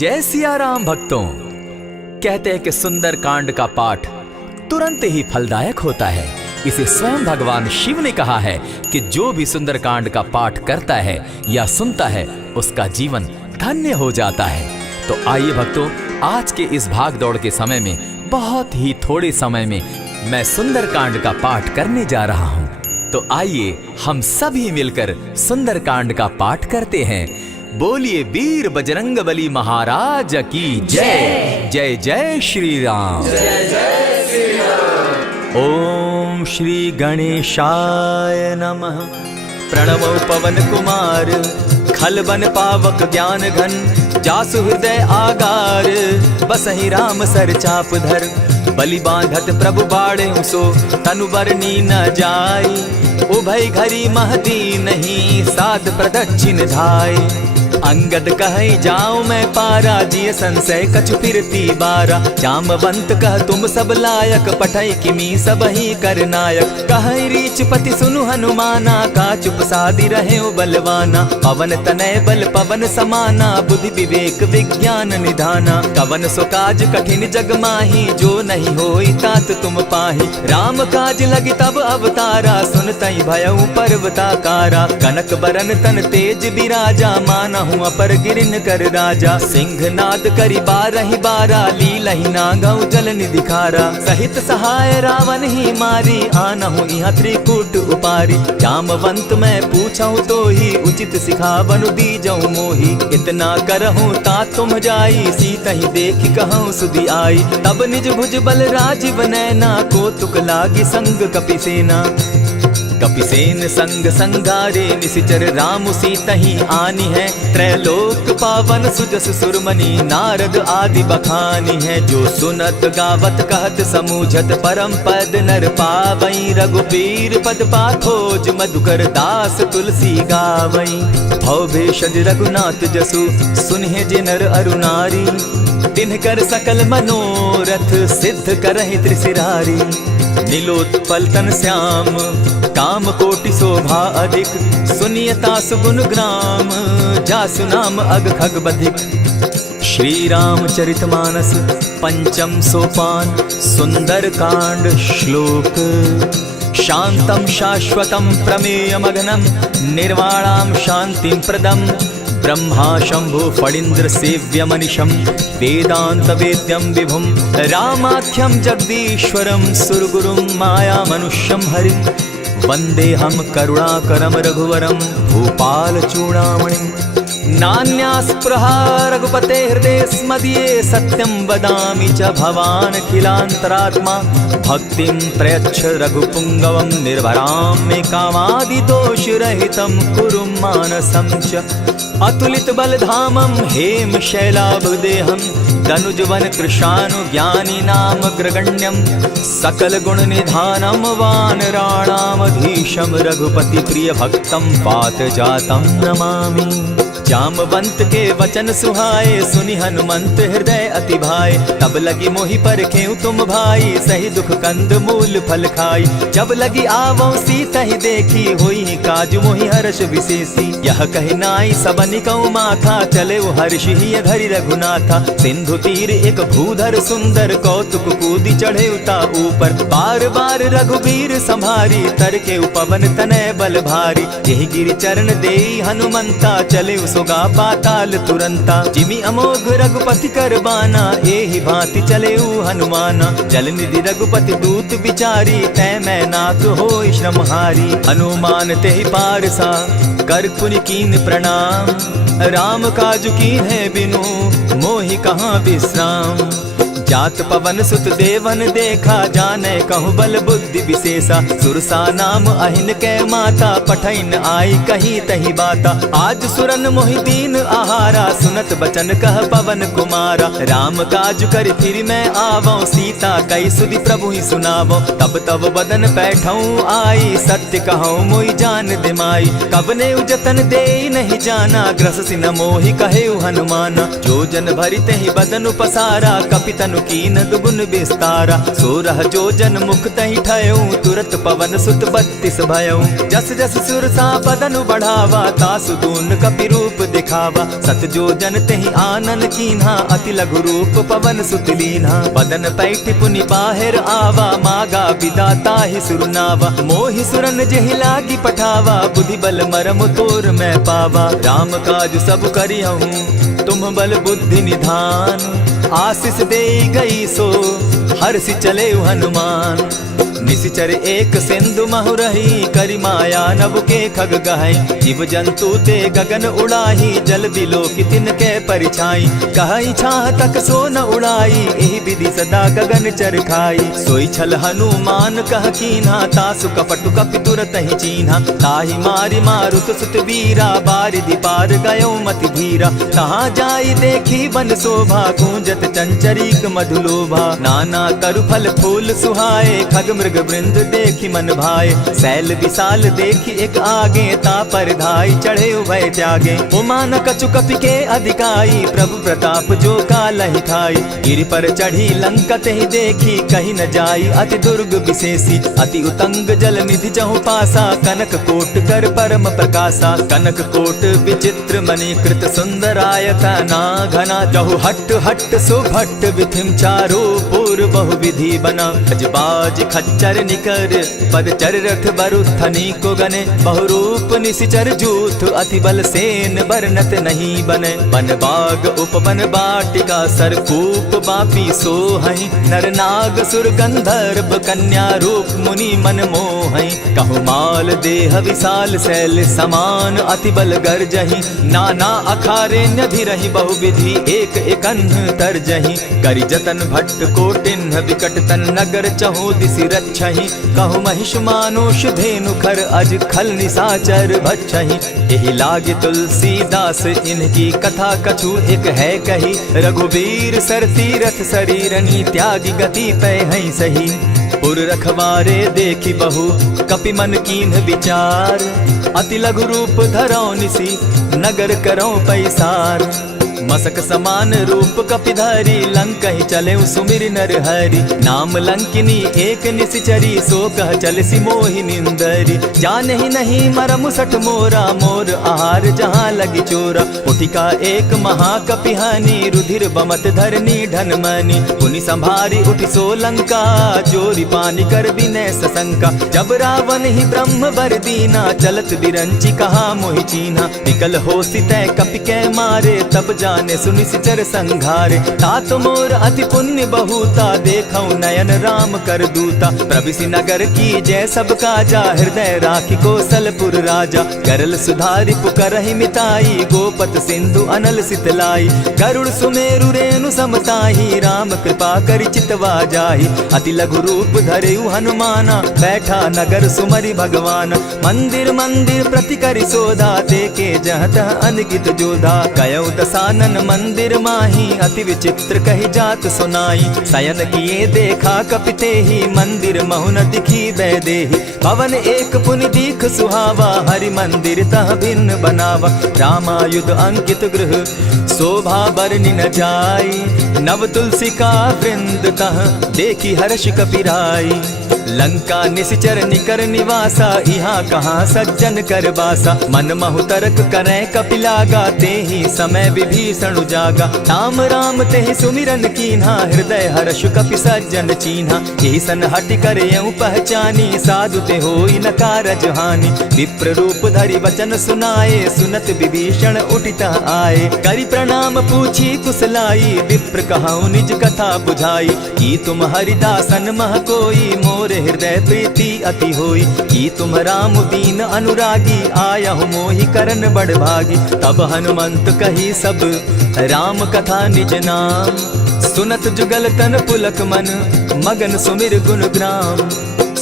जय सिया राम भक्तों। कहते हैं कि सुंदर कांड का पाठ तुरंत ही फलदायक होता है। इसे स्वयं भगवान शिव ने कहा है कि जो भी सुंदर कांड का पाठ करता है या सुनता है उसका जीवन धन्य हो जाता है। तो आइए भक्तों, आज के इस भाग दौड़ के समय में बहुत ही थोड़े समय में मैं सुंदर कांड का पाठ करने जा रहा हूँ। तो आइए हम सभी मिलकर सुंदर कांड का पाठ करते हैं। बोलिए वीर बजरंगबली महाराज की जय। जय जय श्री राम। जय जय श्री राम। ओम श्री गणेशाय नमः। प्रणवो पवन कुमार खलबन पावक ज्ञान घन जासु हृदय आगार बसहि राम सर चाप धर बलि बांधत प्रभु बाढ़े सो तनु बरनी न जाई उभय घरी महदी नहीं साध प्रदक्षिण धाय अंगद कहे जाऊं मैं पारा जिय संशय कछु फिरती बारा जामवंत कह तुम सब लायक पठै किमी सब ही कर नायक कहे रीच पति सुनु हनुमाना का चुप सादी रहे बलवाना पवन तनय बल पवन समाना बुद्धि विवेक विज्ञान निधाना कवन सो काज कठिन जग माही जो नहीं होई तात तुम पाही राम काज लगी तब अवतारा सुनतई भयउ पर्वताकारा कनक बरन तन तेज विराजा माना अपर गिरिन कर राजा सिंह नाद करी बारहि बारा लीलहि नागौ जल निधिखारा सहित सहाय रावण ही मारी आनहु इहाँ त्रिकूट उपारी जामवंत मैं पूछऊं तो ही उचित सिखावनु दीजऊं मोही इतना करहूं ता तुम जाई सीतहि देखि कहूं सुधि आई तब निज भुज बल राजीव नैना को तुक लागी संग कपिसेना कपिसेन संग संगारे निसिचर राम सीतहि आनी है त्रैलोक पावन सुजस सुरमणि नारद आदि बखानी है जो सुनत गावत कहत समूझत परम पद नर पावई रघुबीर पद पाखोज मधुकर दास तुलसी गावई भव भेषज रघुनाथ जसु सुनहि जे नर अरु नारी तिनकर सकल मनोरथ सिद्ध करहि त्रिशिरारी नीलोत्पल तन श्याम काम कोटि शोभा अधिक सुनियता सुगुण ग्राम जासु नाम अग खग बधिक। श्री रामचरितमानस पंचम सोपान सुंदर कांड श्लोक शांतम शाश्वतम प्रमेयमघनम निर्वाणाम शांतिं प्रदम ब्रह्मा शंभु फणीन्द्र सेव्य मनिशम वेदांत वेद्यम विभुम रामाख्यम जगदीश्वरम सुरगुरुम माया मनुष्यम हरिम वंदे हम करुणाकरम रघुवरम भूपाल चूड़ामणिम नान्यास्पृहा रघुपते हृदय स्मदीये सत्यं वदामि च भवान् अखिलान्तरात्मा भक्तिं प्रयच्छ रघुपुङ्गवं निर्भरां मे कामादिदोषरहितं कुरु मानसं च अतुलित बलधामं हेम शैलाभदेहं तनुजवन कृशानु ज्ञानी नाम ग्रगण्यं सकल गुण निधानं वानराणामधीशं रघुपति प्रिय भक्तं पात जातं नमामि। जामवंत के वचन सुहाए सुनि हनुमंत हृदय अति भाए तब लगी मोहि परखेउ तुम भाई सही दुख कंद मूल फल खाई जब लगी आवो सीतहि देखी होई काज मोहि हर्ष विशेषी यह कहि नाई सबनि कौ माथा चले हर्ष ही धरि रघुनाथा सिंधु तीर एक भूधर सुंदर कौतुक कूदी चढ़े उता ऊपर बार बार रघुबीर संभारी तर के उपवन तनय बल भारी यही गिरि चरण देई हनुमंता चले सोगा पाताल तुरंता जिमि अमोघ रघुपति कर बाना एहि भांति चले हनुमाना जल निधि रघुपति दूत बिचारी तै मैं नाथ होई श्रमहारी हनुमान तेहि पारसा कर पुनि कीन प्रणाम राम काजु कीन है बिनु मोहि कहाँ विश्राम जात पवन सुत देवन देखा जाने कहु बल बुद्धि विशेषा सुरसा नाम अहिन के माता पठैन आई कही तही बाता आज सुरन मोहि दीन आहारा सुनत बचन कह पवन कुमारा राम काज कर फिर मैं आवो सीता कई सुधि प्रभु ही सुनावो तब तब बदन बैठऊं आई सत्य कहूँ मोहि जान दिमाई कबने उजतन दे नहीं जाना ग्रस सिन मोहि कहे हनुमाना जो जन भरित ही बदन पसारा कपितनु कीन दुगुन विस्तारा। 16 जोजन मुख तहि ठयऊ, तुरत पवन सुत 32 भयऊ। जस जस सुरसा बदन बढ़ावा, तासु दून कपि रूप दिखावा। 7 जोजन तेहि आनन कीन्हा, अति लघु रूप पवन सुत लीन्हा। बदन पैठ पुनि बाहिर आवा, मागा विदा ताहि सुरनावा। मोहि सुरन जेहि लागी पठावा, बुद्धि बल मरम तोर मैं पावा। राम काज सब करिहूँ, तुम बल बुद्धि निधान। आशीष दे गई सो हर्षि चले हनुमान। निशिचर एक सिंधु महु रही, करि माया नभ के खग गहई। जीव जंतु ते गगन उड़ाही, जल बिलो की तिनके परिछाई। कहई छाह तक सो न उड़ाई, एहि विधि सदा गगन चर खाई। सोई छल हनुमान कह कीन्हा, तासु कपटु कपि तुरत ही चीन्हा। ताहि मारि मारुत सुत वीरा, बारिधि पार गयो मति धीरा। कहाँ जाई देखी वन शोभा, गूंजत चंचरीक मधुलोभा। नाना तरु फल फूल सुहाए, खग मृग वृंद देखी मन भाए। सैल विशाल देखी एक आगे, ता पर धाई चढ़े उभय त्यागे। उमान कछु कपि के अधिकाई, प्रभु प्रताप जो कालहि खाई। गिरि पर चढ़ी लंका तेहि देखी, कहीं न जाई अति दुर्ग विशेषी। अति उतंग जल निधि जहु पासा, कनक कोट कर परम प्रकाशा। कनक कोट विचित्र मणि कृत सुंदरायता ना घना। जहु हट हट सुभट विधिम चारो पूर्व बहु विधि बना। अजबाज खच्चर निकर पदचर रथ बरुथनी को गने। बहुरूप निशिचर जूथ, अति बल सेन बरनत नहीं बने। बन बाग उपवन बाटिका, सरकूप बापी सोहई। नर नाग सुर गंधर्व कन्या, रूप मुनि मन मोहई। कहु माल देह विशाल शैल समान, अति बल गर्जही। नाना अखारे न्यधिरहि बहुविधि, एक एकन्ह तरजही। करि जतन भट्ट कोटिन्ह, विकट तन नगर चहु दिसि रक्षहि। कहु महिष मानुष धेनु खर, अज खल निशाचर भक्षहि। एहि लागे तुलसीदास, इनकी कथा कछु एक है कही। रघुबीर सर तीरथ शरीरनी, त्यागी गति पै हई सही। पुर रखवारे देखी बहु, कपि मन कीन्ह विचार। अति लघु रूप धरौ निसी, नगर करौ पैसार। मसक समान रूप कपिधारी, लंक ही चले सुमिर नर हरि। नाम लंकिनी एक निशिचरी, सो कह चल सी मोहि निंदरी। जाने ही नहीं मरम सठ मोरा, मोर आहार जहाँ लगी चोरा। उठिका एक महाकपिहानी, रुधिर बमत धरनी ढन मनी। पुनि संभारी उठि सो लंका, चोरी पानी कर विनय सशंका। जब रावण ही ब्रह्म बर दीना, चलत बिरंची कहा मोहि चीन्हा। निकल हो सितै कपि के मारे, तब जाने सुनि सिचर संघारे। तात मोर अति पुण्य बहुता, देखौ नयन राम कर दूता। प्रविशि नगर की जय सब काजा, हृदय राखी कौशलपुर राजा। करल सुधारि पुकरहि मिताई, गोपत सिंधु अनल सितलाई। गरुड़ सुमेरु रेणु समताही, राम कृपा करि चितवा जाहि। अति लघु रूप धरेउ हनुमाना, बैठा नगर सुमरि भगवान। मंदिर मंदिर प्रति करि सोधा, देखे जहाँ तह अनगित जोधा। कयौ दसानन मंदिर माही, अति विचित्र कही जात सुनाई। शयन किए देखा कपिते ही, मंदिर महु न दिखी वैदेही। भवन एक पुनि दीख सुहावा, हरि मंदिर तह भिन्न बनावा। रामायुध अंकित गृह, शोभा बरनि न जाई। नव तुलसी का वृंद तह, देखी हर्ष कपिराई। लंका निशिचर निकर निवासा, यहाँ कहाँ सज्जन कर बासा। मन महु तरक करै कपिलागा, तेहि समय विभीषण जागा। राम राम तेहि सुमिरन कीन्हा, हृदय हर्ष कपि सज्जन चीन्हा। एहि सन हटि करयउ पहचानी, साधु ते होई न कारज हानि। विप्र रूप धरि वचन सुनाए, सुनत विभीषण उठित आए। करि प्रणाम पूछी कुशलाई, विप्र कहौ निज कथा बुझाई। की तुम हरिदासन मह कोई, मोर हृदय प्रीति अति होई। की तुम राम दीन अनुरागी, आयहु मोहि करन बड़ भागी। तब हनुमंत कही सब राम कथा निज नाम। सुनत जुगल तन पुलक मन, मगन सुमिर गुण ग्राम।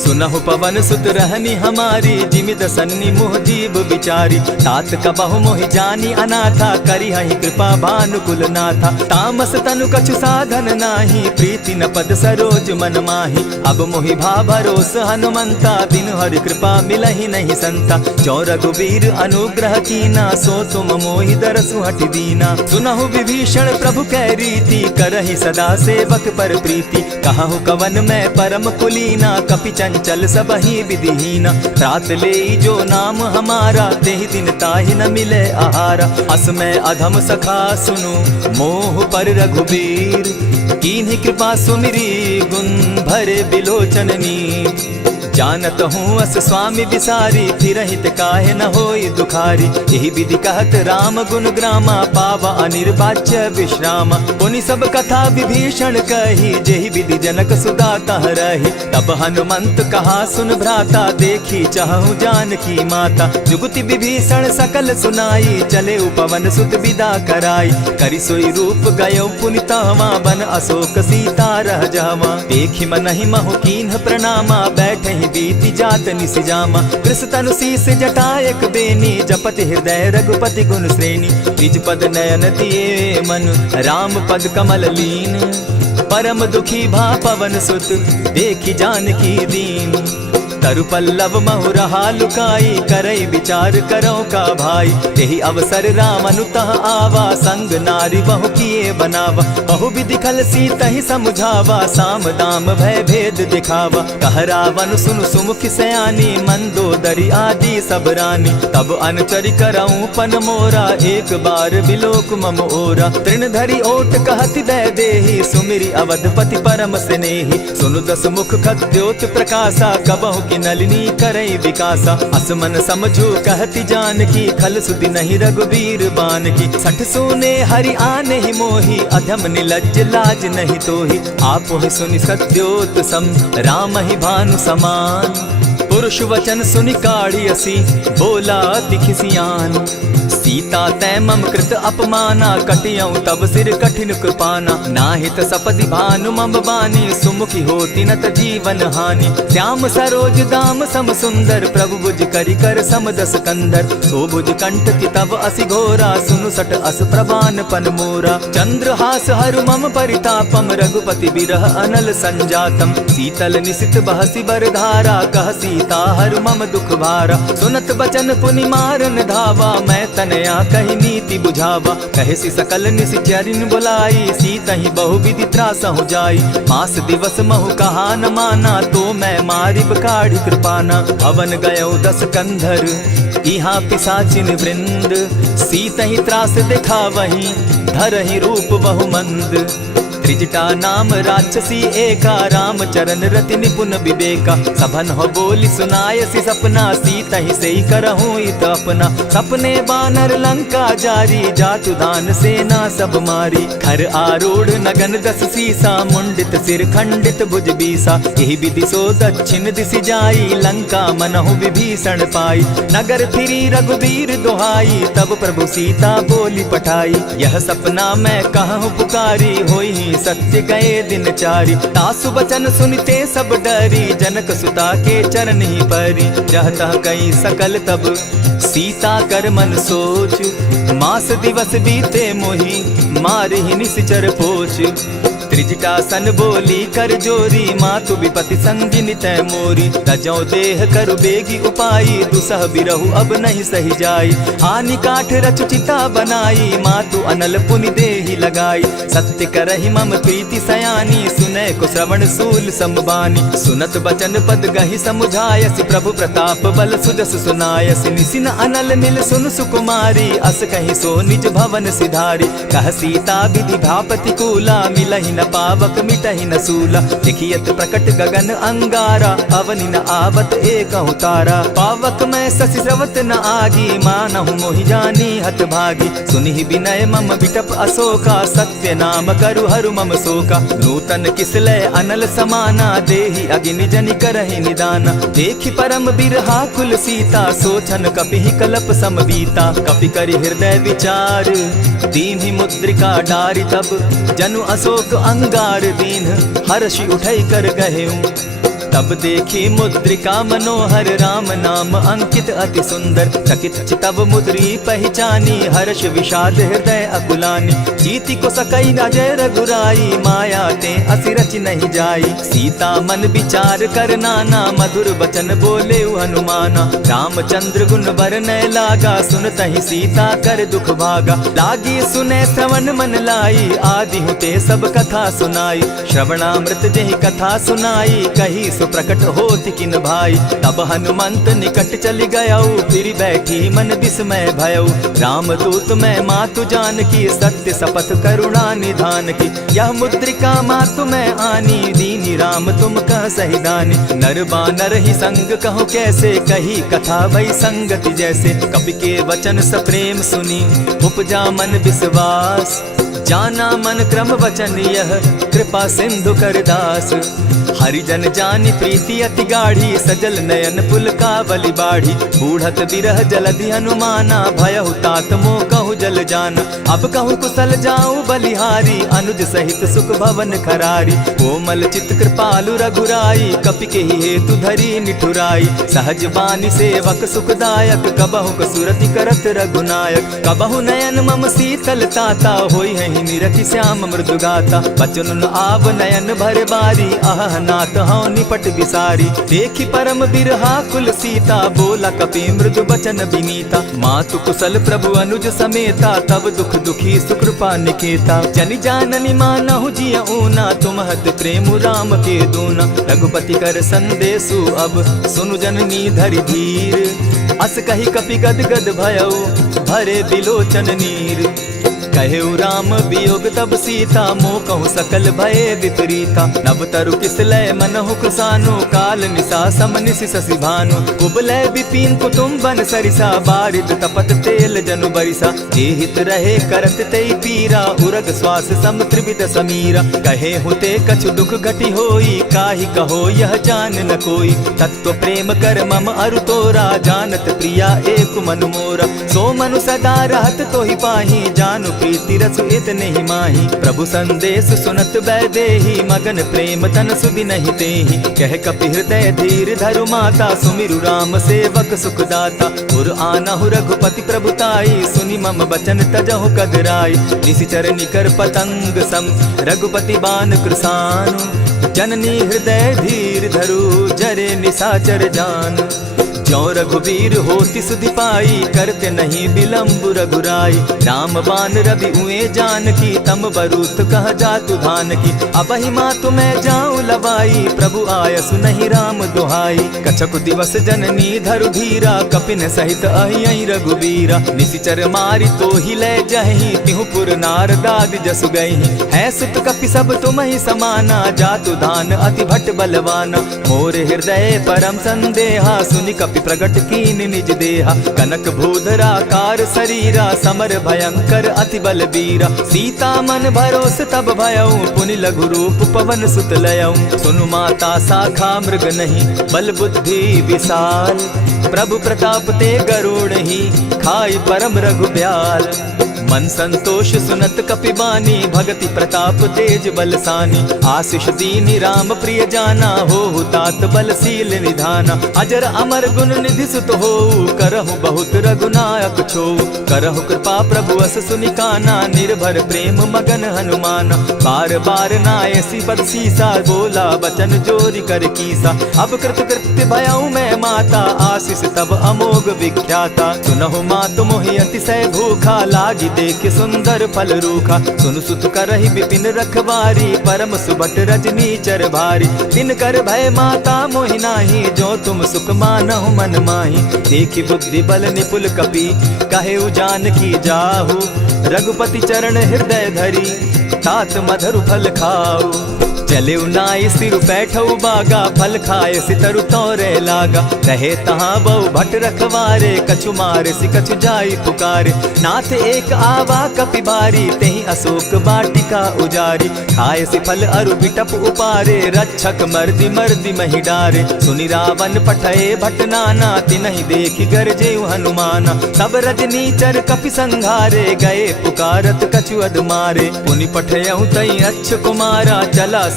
सुनहु पवन सुत रहनी हमारी, जिमिद सन्नी मुह जीव विचारी। तात कबहु मोहि जानी अनाथा, करी हहि कृपा भानुकुल नाथा। तामस तनु कछु साधन नाही, प्रीति न पद सरोज मन माही। अब मोहि भा भरोस हनुमंता, बिनु हरि कृपा मिलहि नहीं संता। जो रघुबीर अनुग्रह कीना, सो तुम मोहि दरसु हटि दीना। सुनहु विभीषण प्रभु कै रीति, करहि सदा सेवक पर प्रीति। कहु कवन मैं परम कुलीना, कपि चंचल सबहि विधिहीना। रात ले जो नाम हमारा, तेहि दिन ताहि न मिले आहारा। अस मैं अधम सखा सुनु, मोह पर रघुबीर। कीन्ही कृपा सुमिरी, गुण भरे बिलोचन नीर। जानत हूँ अस स्वामी विसारी, फिरहित काहे न होई दुखारी। यही विधि कहत राम गुण ग्रामा, पावा अनिर्वाच्य विश्रामा। पुनि सब कथा विभीषण कही, जेहि विधि जनक सुता तह रही। तब हनुमंत कहा सुन भ्राता, देखी चाहूँ जानकी माता। जुगति विभीषण सकल सुनाई, चले पवन सुत विदा कराई। करि सोई रूप गयो पुनि तहवा, बन अशोक सीता रह जावा। देखि मनहि महु कीन्ह प्रणामा, बैठहि बीति जात निसिजामा। कृष तनु शीस जटायक बेनी, जपति हृदय रघुपति गुण श्रेणी। निज पद नयन दिए मन, राम पद कमल लीन। परम दुखी भा पवन सुत, देखी जानकी दीन। तरु पल्लव महु रहा लुकाई, करई विचार करो का भाई। यही अवसर राम अनुतः आवा, संग नारी बहु किए बनावा। बहु विधि खल सीतहि समुझावा, साम दाम भय भेद दिखावा। कह रावण सुन सुमुख सयानी, मंदोदरी आदि सब रानी। तब अनुचरि करऊं पन मोरा, एक बार बिलोक मम ओरा। तृण धरि ओट कहति दय देहि, सुमिरि अवधपति परम स्नेही। सुनु दस मुख खद्योत प्रकाशा, कबहु की नलिनी करई विकासा। असमन समझो कहती जानकी, खल सुधि नहीं रघुबीर बान की। सठ सोने हरि आने ही मोही, अधम निलज्ज लाज नहीं तोही। आप ही सुनि सत्योत सम, राम ही भानु समान। पुरुष वचन सुनि काढ़ी असी, बोला अति खिसियान। सीता तै मम कृत अपमाना, कटियऊ तब सिर कठिन कृपाना। नाहित सपति भानु मम बानी, सुमुखी होती नत जीवन हानि। श्याम सरोज दाम सम सुंदर, प्रभु भुज करि कर सम दस कंदर। सो भुज कंठ की तब असि घोरा, सुनु सट अस प्रभान पन मोरा। चंद्रहास हरु मम परितापम, रघुपति बिरह अनल संजातम। शीतल निशित बहसी बर धारा, कह सीता हरु मम दुख भारा। सुनत बचन पुनि मारन धावा, मैं तनया कही नीति बुझावा। कहे सी सकल निश्चरिन बुलाई, सीतहि बहु विधि त्रासहु जाई। मास दिवस महु कहा न माना, तो मैं मारिब काढ़ी कृपाना। भवन गयो दस कंधर, इहाँ पिशाचिन वृंद। सीतहि त्रास दिखावहि, धरहि रूप बहु मंद। त्रिजटा नाम राक्षसी एका, राम चरण रति निपुण विवेका। सभन हो बोली सुनायसी सपना, सीतहि सेई करहूँ इत अपना। सपने बानर लंका जारी, जातु दान सेना सब मारी। खर आरूढ़ नगन दस सीसा, मुंडित सिर खंडित भुज बीसा। यही विधि सो दक्षिण दिशि जाई, लंका मनहु विभीषण पाई। नगर फिरी रघुबीर दुहाई, तब प्रभु सीता बोली पठाई। यह सपना मैं कहूँ पुकारी, होई सत्य गए दिन चारी। तासु बचन सुनते सब डरी, जनक सुता के चरण ही परी। जहता कई सकल तब सीता कर मन सोच, मास दिवस बीते मोही, मारहि निश्चर पोच। त्रिजटा सन बोली कर जोरी, मातु विपति संगिनी तै मोरी। तजौ देह करु बेगी उपाई, दुसह बिरहु अब नहीं सही जाई। हानि काठ रच चिता बनाई, मातु अनल पुनि देहि लगाई। सत्य करहि मम प्रीति सयानी, सुनै को श्रवण सूल समबानी। सुनत बचन पद गहि समुझायसि, प्रभु प्रताप बल सुजस सुनायसि। निसिन अनल नील सुन सुकुमारी, अस कहि सो निज भवन सिधारी। कह सीता विधि भापति कूला, मिलहि न पावक मिटहि न सूला। लिखियत प्रकट गगन अंगारा, अवनि न आवत एकहु तारा। पावक मैं शशि स्रवत न आगी, मानहु मोहि जानी हत भागी। सुनिहि विनय मम विटप अशोका, सत्य नाम करु हरु मम शोका। नूतन किसलय अनल समाना, देहि अगिनि जनि करहि निदाना। देखि परम बिरहा कुल सीता, सोचन कपिहि कलप सम बीता। कपि करि हृदय विचार, दीन्हि मुद्रिका डारि। तब जनु अशोक अंगार दीन, हर्षि उठै कर गहेऊ। तब देखी मुद्रिका मनोहर राम नाम अंकित अति सुंदर। चकित चितव मुद्री पहचानी हर्ष विषाद हृदय अकुलानी। जीति को सकई अजय रघुराई माया ते असि रच नहीं जाई। सीता मन विचार कर नाना मधुर बचन बोले हनुमाना। रामचंद्र गुण बरनय लागा सुनतहि सीता कर दुख भागा। लागी सुने श्रवण मन लाई आदि हुते सब कथा सुनाई। श्रवणामृत जेहि कथा सुनाई कही सो प्रकट होति किन भाई। तब हनुमंत निकट चली गयऊ फिर बैठी मन विस्मय भयऊ। रामदूत मैं मातु जानकी सत्य शपथ करुणा निधान की। यह मुद्रिका मातु मैं आनी दीनी राम तुम कह सही दानी। नर बानर ही संग कहो कैसे कही कथा भई संगति जैसे। कपि के वचन सप्रेम सुनी उपजा मन विश्वास। जाना मन क्रम वचन यह कृपा सिंधु कर दास। हरिजन जानी प्रीति अति गाढ़ी सजल नयन पुल का बलि बाढ़ी। बूढ़त बिरह जलधि हनुमाना भयहु तात मोह कहु जल जाना। अब कहु कुशल जाऊं बलिहारी अनुज सहित सुख भवन खरारी। कोमल चित कृपालु रघुराई कपि के ही हेतु धरी निठुराई। सहज बानी सेवक सुखदायक कबहु कसुरति करत रघुनायक। कबहु नयन मम शीतल ताता होई है निरखि श्याम मृदु गाता। बचन आव नयन भर बारी आह नाथ हौ निपट विसारी। देखी परम बिरहा कुल सीता बोला कपि मृदु बचन विनीता। मातु कुशल प्रभु अनुज समेता तब दुख दुखी सुकृपा निकेता। जनि जाननी मानहु जिय ऊना तुम्हत प्रेम राम के दूना। रघुपति कर संदेशु अब सुनु जननी धरि धीर। अस कही कपि गद गद भयऊ भरे बिलोचन नीर। कहेउ राम वियोग तब सीता मोह कहु सकल भय विपरीता। नव तरु किसलय मनहु कुसानु काल निशा समनिशि शशि भानु। कुबलय विपिन कुटुम्बन सरिसा बारिद तपत तेल जनु बरिसा। जे हित रहे करत तेई पीरा उरग श्वास सम त्रिविध समीरा। कहे हुते कछु दुख घटी होई काहि कहो यह जान न कोई। तत्व प्रेम कर मम अरु तोरा जानत प्रिया एक मनु मोरा। सो मनु सदा रहत तोहि पाही जानु प्रीति रसु इतने ही माही। प्रभु संदेश सुनत वैदेही मगन प्रेम तन सुधि नहीं तेहि। कह कपि हृदय धीर धरु माता सुमिरु राम सेवक सुखदाता। उर आनहु रघुपति प्रभुताई सुनि मम बचन तजहु कदराई। निशिचर निकर पतंग सम रघुपति बान कृसानु। जननी हृदय धीर धरु जरे निशाचर जान। ज्यों रघुवीर होति सुधि पाई करते नहीं विलम्ब रघुराई। राम बान रवि उए जानकी तम बरूत कह जातु धान की। अबहि मातु मैं जाऊं लवाई प्रभु आयसु नहीं राम दुहाई। कछक दिवस जननी धरु धीरा कपिन सहित अहियहि रघुवीरा। निशिचर मारि तो ही ले जहि तिहु पुर नारदादि जसु गई। है सुत कपि सब तुम ही समाना जातु धान अति भट बलवाना। मोर हृदय परम संदेहा सुनि कपि प्रगट कीन निज देहा। कनक भूधराकार शरीरा समर भयंकर अति बल बीरा। सीता मन भरोस तब भयऊ पुनि लघु रूप पवन सुत लयऊ। सुनु माता शाखा मृग नहीं बल बुद्धि विशाल। प्रभु प्रताप ते गरुड़ ही खाई परम रघुब्याल। मन संतोष सुनत कपि बानी भगति प्रताप तेज बलसानी। आशीष दीनी राम प्रिय जाना हो तात बलशील निधाना। अजर अमर गुण निधि सुत हो करहु बहुत रघुनायक छो। करहु कृपा प्रभु अस सुनिकाना निर्भर प्रेम मगन हनुमाना। बार बार नायसी पद सीसा बोला बचन जोरी कर कीसा। अब कृत कृत्य भयऊ मैं माता आशीष तब अमोघ विख्याता। सुनहु मातु मोहि अतिशय भूखा लागी देख सुंदर फल रूखा। सुन सुत करहि विपिन रखवारी परम सुबट रजनी चर भारी। दिन कर भय माता मोहि नाही जो तुम सुख मानहु मन माही। देखी बुद्धि बल निपुल कपि कहेउ जानकी जाहु। रघुपति चरण हृदय धरी तात मधुर फल खाऊ। चले नाई सिर बैठऊ बागा फल खाए सितरु तोरे लागा। रहे तहाँ बहु भट रखवारे कछु मारे सि कछु जाई पुकारे। नाथ एक आवा कपि बारी तेहि अशोक बाटिका उजारी। खाए सि फल अरु बिटप उपारे रक्षक मर्दि मर्दि महि डारे। सुनि रावण पठए भट नाना तिनहि देखि गरजे हनुमाना। सब रजनीचर कपि संघारे गए पुकारत कछु अध मारे। पुनि पठयउ तई अच्छ कुमारा चला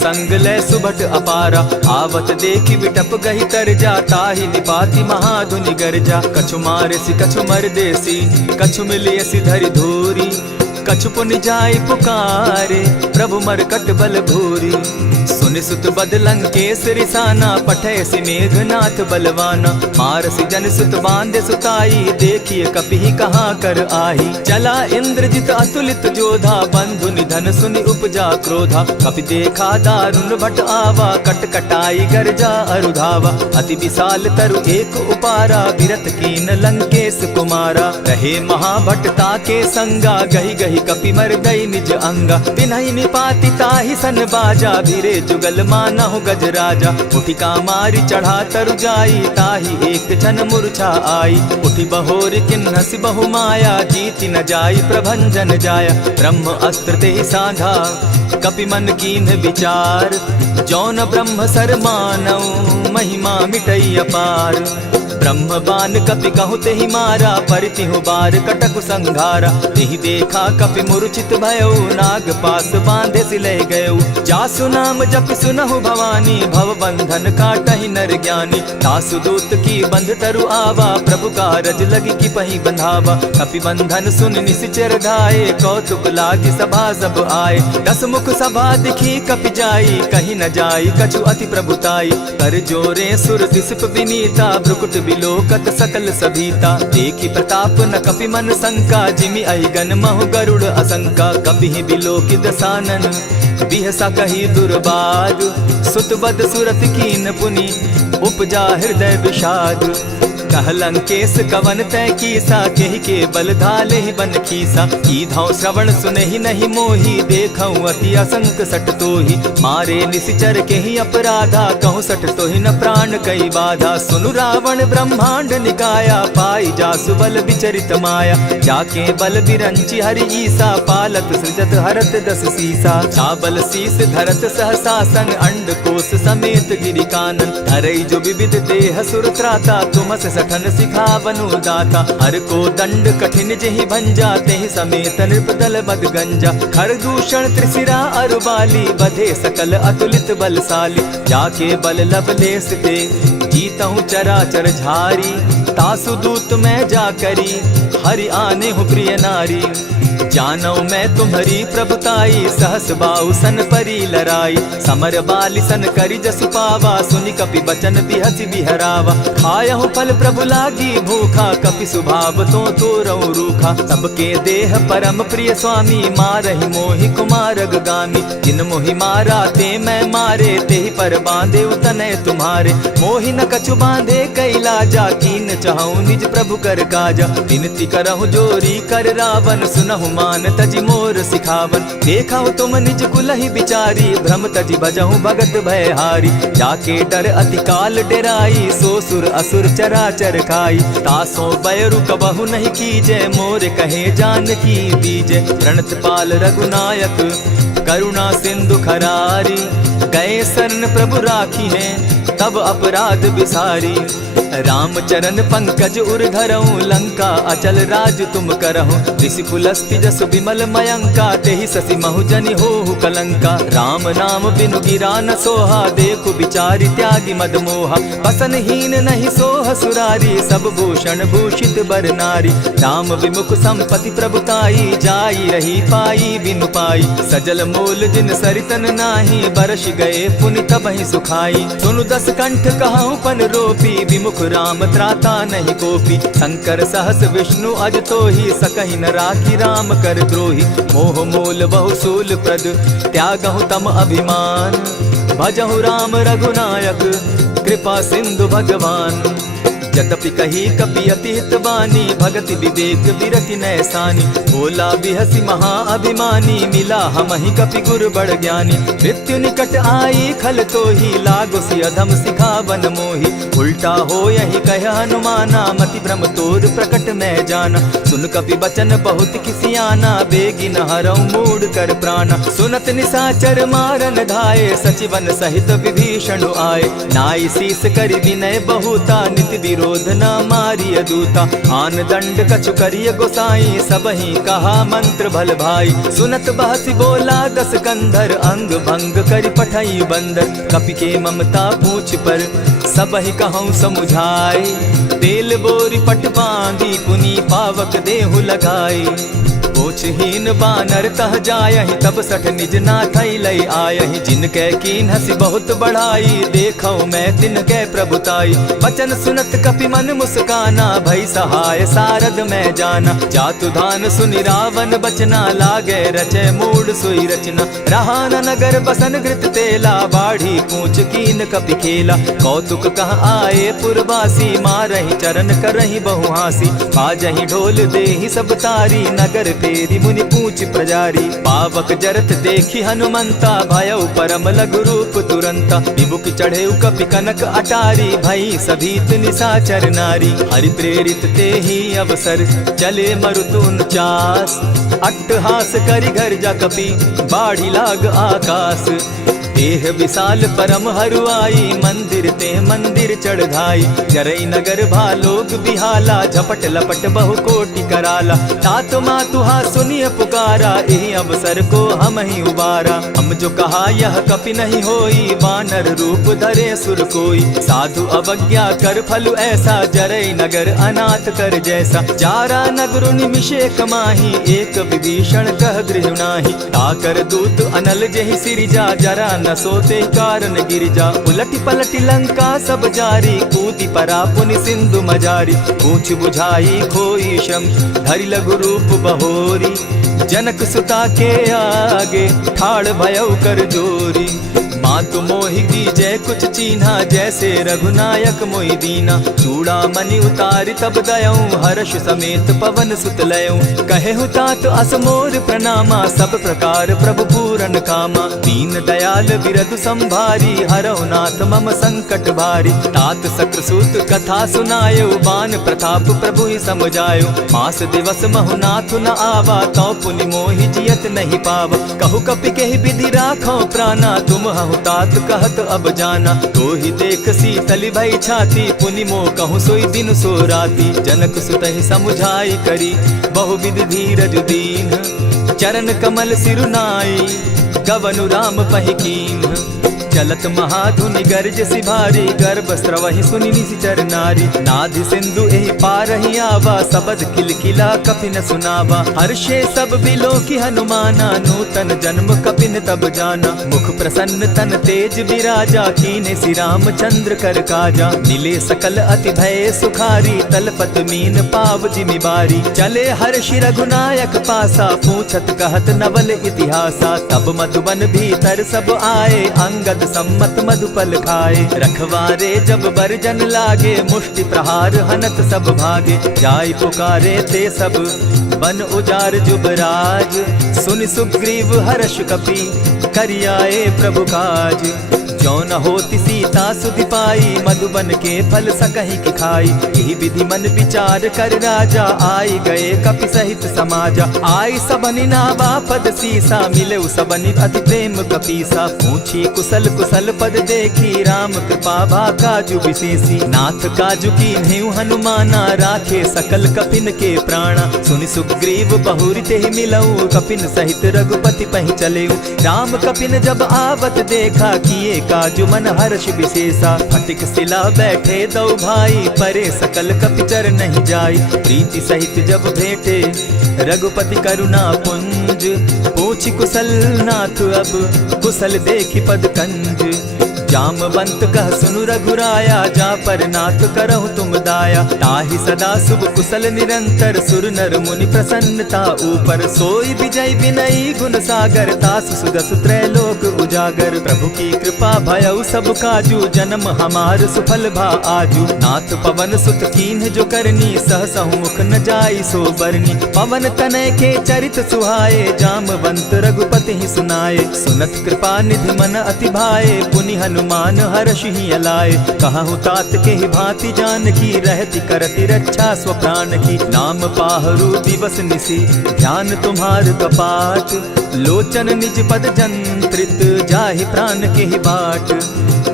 संग ले सुभट अपारा। आवत देखी बिटप गही तर जा, ताहि निपाति महाधुनि गर्जा। कछु मारे सी कछु मर देसी, कछु मिले सी धरि धूरी। कछु पुनि जाय पुकारे, प्रभु मरकट बल भूरी। सुनि सुत बद लंकेश रिसाना, पठे सि मेघनाथ बलवाना। मारसि जन सुत बांधे सुताई, देखिए कपि कहाँ कर आही। चला इंद्रजित अतुलित जोधा, बंधु निधन सुनि उपजा क्रोधा। कपि देखा दारुण भट आवा, कट कटाई गर्जा अरुधावा। अति विशाल तरु एक उपारा, बिरत कीन लंकेश कुमारा। रहे महाभट ताके संगा, गही गही कपि मर गई निज अंगा। तिन्हि निपाति ताहि सन बाजा, धीरे जुगल मानहु गज राजा। उठी कामारी चढ़ा तरु जाई, ताहि एक जन मूर्छा आई। उठी बहोर किन्हसि बहु माया, जीति न जाई प्रभंजन जाया। ब्रह्म अस्त्र तेहि साधा, कपि मन कीन्ह विचार। जौन ब्रह्म सर मानौ, महिमा मिटई अपार। ब्रह्म बान कपि कहु तेहि मारा, परितिहु बार कटक संघारा। तेहि देखा कपि मूर्छित भयो, नाग पास बांधे सिले गयो। जासु नाम जपि सुनहु भवानी, भव बंधन काटहि नर ज्ञानी। तासु दूत की बंध तरु आवा, प्रभु कारज लगी की पही बंधावा। कपि बंधन सुन निसिचर धाये, कौतुक लागी सभा सब आए। दस मुख सभा दिखी कपि जाई, कहीं न जाई कछु अति प्रभुताई। कर जोरे सुर दिसप विनीता, भ्रुकुट बिलोकत सकल सभीता। देखी प्रताप न कपि मन शंका, जिमि अहिगन महु गरुड़ असंका। कपि बिलोकि दसानन, बिहसा कही दुर्बाद। सुत बद सुरत कीन पुनि, उपजा हृदय विषाद। कह लंकेश कवन तय कीसा, केहि के बल धाले ही बन खीसा। कीधौ श्रवण सुने ही नहीं मोही, देखऊं अति असंक सट तोही। मारे निसिचर केहि अपराधा, कहूँ सट तोहि न प्राण कई बाधा। सुनु रावण ब्रह्मांड निकाया, पाई जासु बल विचरित माया। जाके बल बिरंची हरि ईसा, पालत सृजत हरत दस सीसा। चाबल शीस धरत सहसासन, अंड कोश समेत गिरि कानन। धरई जो विविध देह सुर त्राता, तुमस सठन सिखावनु दाता। हर को दंड कठिन जेहि भंजा, तेहि समेत नृपदल बद गंजा। खर दूषण त्रिशिरा अरुबाली, बधे सकल अतुलित बलशाली। जाके बल लवलेस ते, जीतहु चराचर झारी। तासु दूत मैं जा करी, हरि आने हूँ प्रिय नारी। जानौ मैं तुम्हारी प्रभुताई, सहस बाहु सन परी लराई। समर बाली सन करी जसु पावा, सुनि कपि बचन बिहसि बिहरावा। खायहु फल प्रभु लागी भूखा, कपि सुभाव तो तोरऊ रूखा। सबके देह परम प्रिय स्वामी, मारहि मोहि कुमारग गामी। जिन मोहि मारा ते मैं मारे, तेहि पर बांधे उतने तुम्हारे। मोहि न कछु बांधे कैलाजा, कीन चहु निज प्रभु कर काजा। विनती करहु जोरी कर रावण, सुनहु मान तजि मोर सिखावन। देखा तुम निज कुलहि बिचारी, भ्रम तजि भजहु भगत भयहारी। जाके डर अति काल डेराई, सो सुर असुर चराचर खाई। तासो बैरु कबहु नहीं कीजे, मोर कहे जानकी दीजे। प्रणत पाल रघुनायक, करुणा सिंधु खरारी। गए शरण प्रभु राखी है, तब अपराध बिसारी। राम चरण पंकज उर धरऊं, लंका अचल राज तुम करहूं। ऋषि पुलस्ति जस विमल मयंका, तेहि ससि महु जनि होहु कलंका। राम नाम बिनु गिरा न सोहा, देखु बिचारी त्यागी मद मोहा। बसन हीन नहीं सोह सुरारी, सब भूषण भूषित बर नारी। राम विमुख संपति प्रभुताई, जाई रही पाई बिनु पाई। सजल मोल जिन सरितन नाही, बरस गए पुनि तबहि सुखाई। सुनु दस कंठ कहूँ पन रोपी, विमुख राम त्राता नहीं कोपी। शंकर सहस विष्णु अज तोहि, सकहि न राखी राम कर द्रोही। मोह मोल बहु सूल प्रद, त्यागहु तम अभिमान। भजहु राम रघुनायक, कृपा सिंधु भगवान। जतपि कही कपि अति हित बानी, भगति विवेक विरति नैसानी। बोला बिहसि महा अभिमानी, मिला हमहि कपि गुर बड़ ज्ञानी। मृत्यु निकट आई खल तोहि, लागो सि अधम सिखावन मोहि। उल्टा हो यही कह हनुमाना, मति भ्रम तोर प्रकट मैं जाना। सुन कपि बचन बहुत किसियाना, बेगी न हरऊं मूढ़ कर प्राणा। सुनत निसाचर मारन धाये, सचिवन सहित विभीषण आए। नाई शीस करि विनय बहुता, नित विरोध क्रोध न मारिय दूता। आन दंड कछु करिय गोसाई, सबहि कहा मंत्र भल भाई। सुनत बहसी बोला दस कंधर, अंग भंग करि पठई बंदर। कपि के ममता पूछ पर, सबहि कहूँ समुझाई। तेल बोरी पट बांधी, पुनि पावक देहु लगाई। पूछहीन बानर तह जायहि, तब सठ निज नाथई लई आयहि। जिनके कीन हसी बहुत बढ़ाई, देखौ मैं तिनके प्रभुताई। बचन सुनत कपि मन मुस्काना, भई सहाय सारद मैं जाना। जातु धान सुनि रावण बचना, लागे रचे मूड सोई रचना। रहा न नगर बसन घृत तेला, बाढ़ी पूछ कीन कपि खेला। कौतुक कह आए पुरवासी, मारहि चरण करहि बहु हासी। बाजहि ढोल देहि सब तारी, नगर फेरी मुनि पूछ प्रजारी। पावक जरत देखी हनुमंता, भयउ परम लघु रूप तुरंता। विमुख चढ़े कपि कनक अटारी, भई सभीत निशाचर नारी। हरि प्रेरित ते ही अवसर, चले मरुतु 49। अट्टहास करि घर जा कपि, बाढ़ी लाग आकाश। देह विशाल परम हरुआई, मंदिर ते मंदिर चढ़ाई। जरई नगर भालोग बिहाला, झपट लपट बहु कोटि कराला। तात मातुहा सुनिय पुकारा, यही अवसर को हम ही उबारा। हम जो कहा यह कपि नहीं होई, वानर रूप धरे सुर कोई। साधु अवज्ञा कर फल ऐसा, जरई नगर अनाथ कर जैसा। जारा नगर निमिषे कमाही, एक विभीषण कह गृह नाही। ताकर दूत अनल जहि सिरिजा, जरा न सोते कारण गिरिजा। उलटी पलटी लंका सब जारी, कूदी परा पुनि सिंधु मजारी। पूछ बुझाई खोई श्रम, धरि लघु रूप बहोरी। जनक सुता के आगे, ठाड़ भयउ कर जोरी। मातु मोहि दीजै कुछ चीन्हा, जैसे रघुनायक मोहि दीना। चूड़ा मणि उतारि तब दयऊं, हर्ष समेत पवन सुत लयऊं। कहे तात असमोर प्रणामा, सब प्रकार प्रभु पूरन कामा। दीन दयाल बिरधु संभारी, हरौ नाथ मम संकट भारी। तात सक्रसूत कथा सुनायो, बान प्रताप प्रभु ही समझायो। मास दिवस महु नाथ न आवा, तौ पुनि मोहि जियत नहीं पावा। कहु कपि केहि विधि राखो प्राणा, तुम हहु तात कहत अब जाना। तो ही देख शीतल भई छाती, पुनि मो कहूँ सोई दिन सो राती। जनक सुतहि समुझाई करी, बहु विधि धीरज दीन। चरण कमल सिरुनाई, गवनु राम पहि कीन। चलत महाधुनि गर्ज सिभारी, गर्भ स्रवहि सुनि निशिचर नारी। नाधि सिंधु एहि पारहि आवा, सबद किलकिला कपि न सुनावा। हर्षे सब बिलो की हनुमाना, नूतन जन्म कपि न तब जाना। मुख प्रसन्न तन तेज विराजा, कीने श्री रामचंद्र कर काजा। मिले सकल अति भय सुखारी, तलपत मीन पाव जिमि बारी। चले हर्षि रघुनायक पासा, पूछत कहत नवल इतिहासा। तब मधुबन भीतर सब आए, अंगद सम्मत मधुपल खाए। रखवारे जब बरजन लागे, मुष्टि प्रहार हनत सब भागे। जाय पुकारे ते सब, बन उजार जुबराज। सुनि सुग्रीव हर्ष कपि, करियाए प्रभु काज। जो न होती सीता सुधि पाई, मधुबन के फल सकहि की खाई। यही विधि मन विचार कर राजा, आई गए कपि सहित समाजा। आई सबनि नावा पद सीसा, मिले सबनि अति प्रेम कपीसा। पूछी कुशल कुशल पद देखी, राम कृपा भा काजु विशेषी। नाथ काजु कीन्हेउ हनुमाना, राखे सकल कपिन के प्राणा। सुनि सुग्रीव बहुरि तेहि मिलऊ, कपिन सहित रघुपति पहि चलेऊ। राम कपिन जब आवत देखा, किए काजु मन हर्ष विशेषा। फटिक सिला बैठे दो भाई, परे सकल कपिचर नहीं जाई। प्रीति सहित जब भेटे, रघुपति करुणा पुंज। पूछि कुशल नाथ अब, कुशल देखि पद कंज। जामवंत कह सुनु रघुराया, जा पर नाथ करहु तुम दाया। ताहि सदा शुभ कुशल निरंतर, सुर नर मुनि प्रसन्नता ऊपर। सोई विजय विनयी गुण सागर, तास सुदस त्रैलोक उजागर। प्रभु की कृपा भयउ सब काजू, जन्म हमार सुफल भा आजू। नाथ पवन सुत कीन्ह जो करनी, सहसहु मुख न जाई सो बरनी। पवन तनय के चरित सुहाए, जामवंत रघुपति ही सुनाए। सुनत कृपा निधि मन अति भाए, पुनि हनुमान हर्ष ही अलाए। कहूँ तात के ही भांति जान की, रहती करती रक्षा स्व प्राण की। नाम पाहरु दिवस निसी, ध्यान तुम्हार कपाट। लोचन निज पद जंत्रित, जाहि प्राण के ही बाट।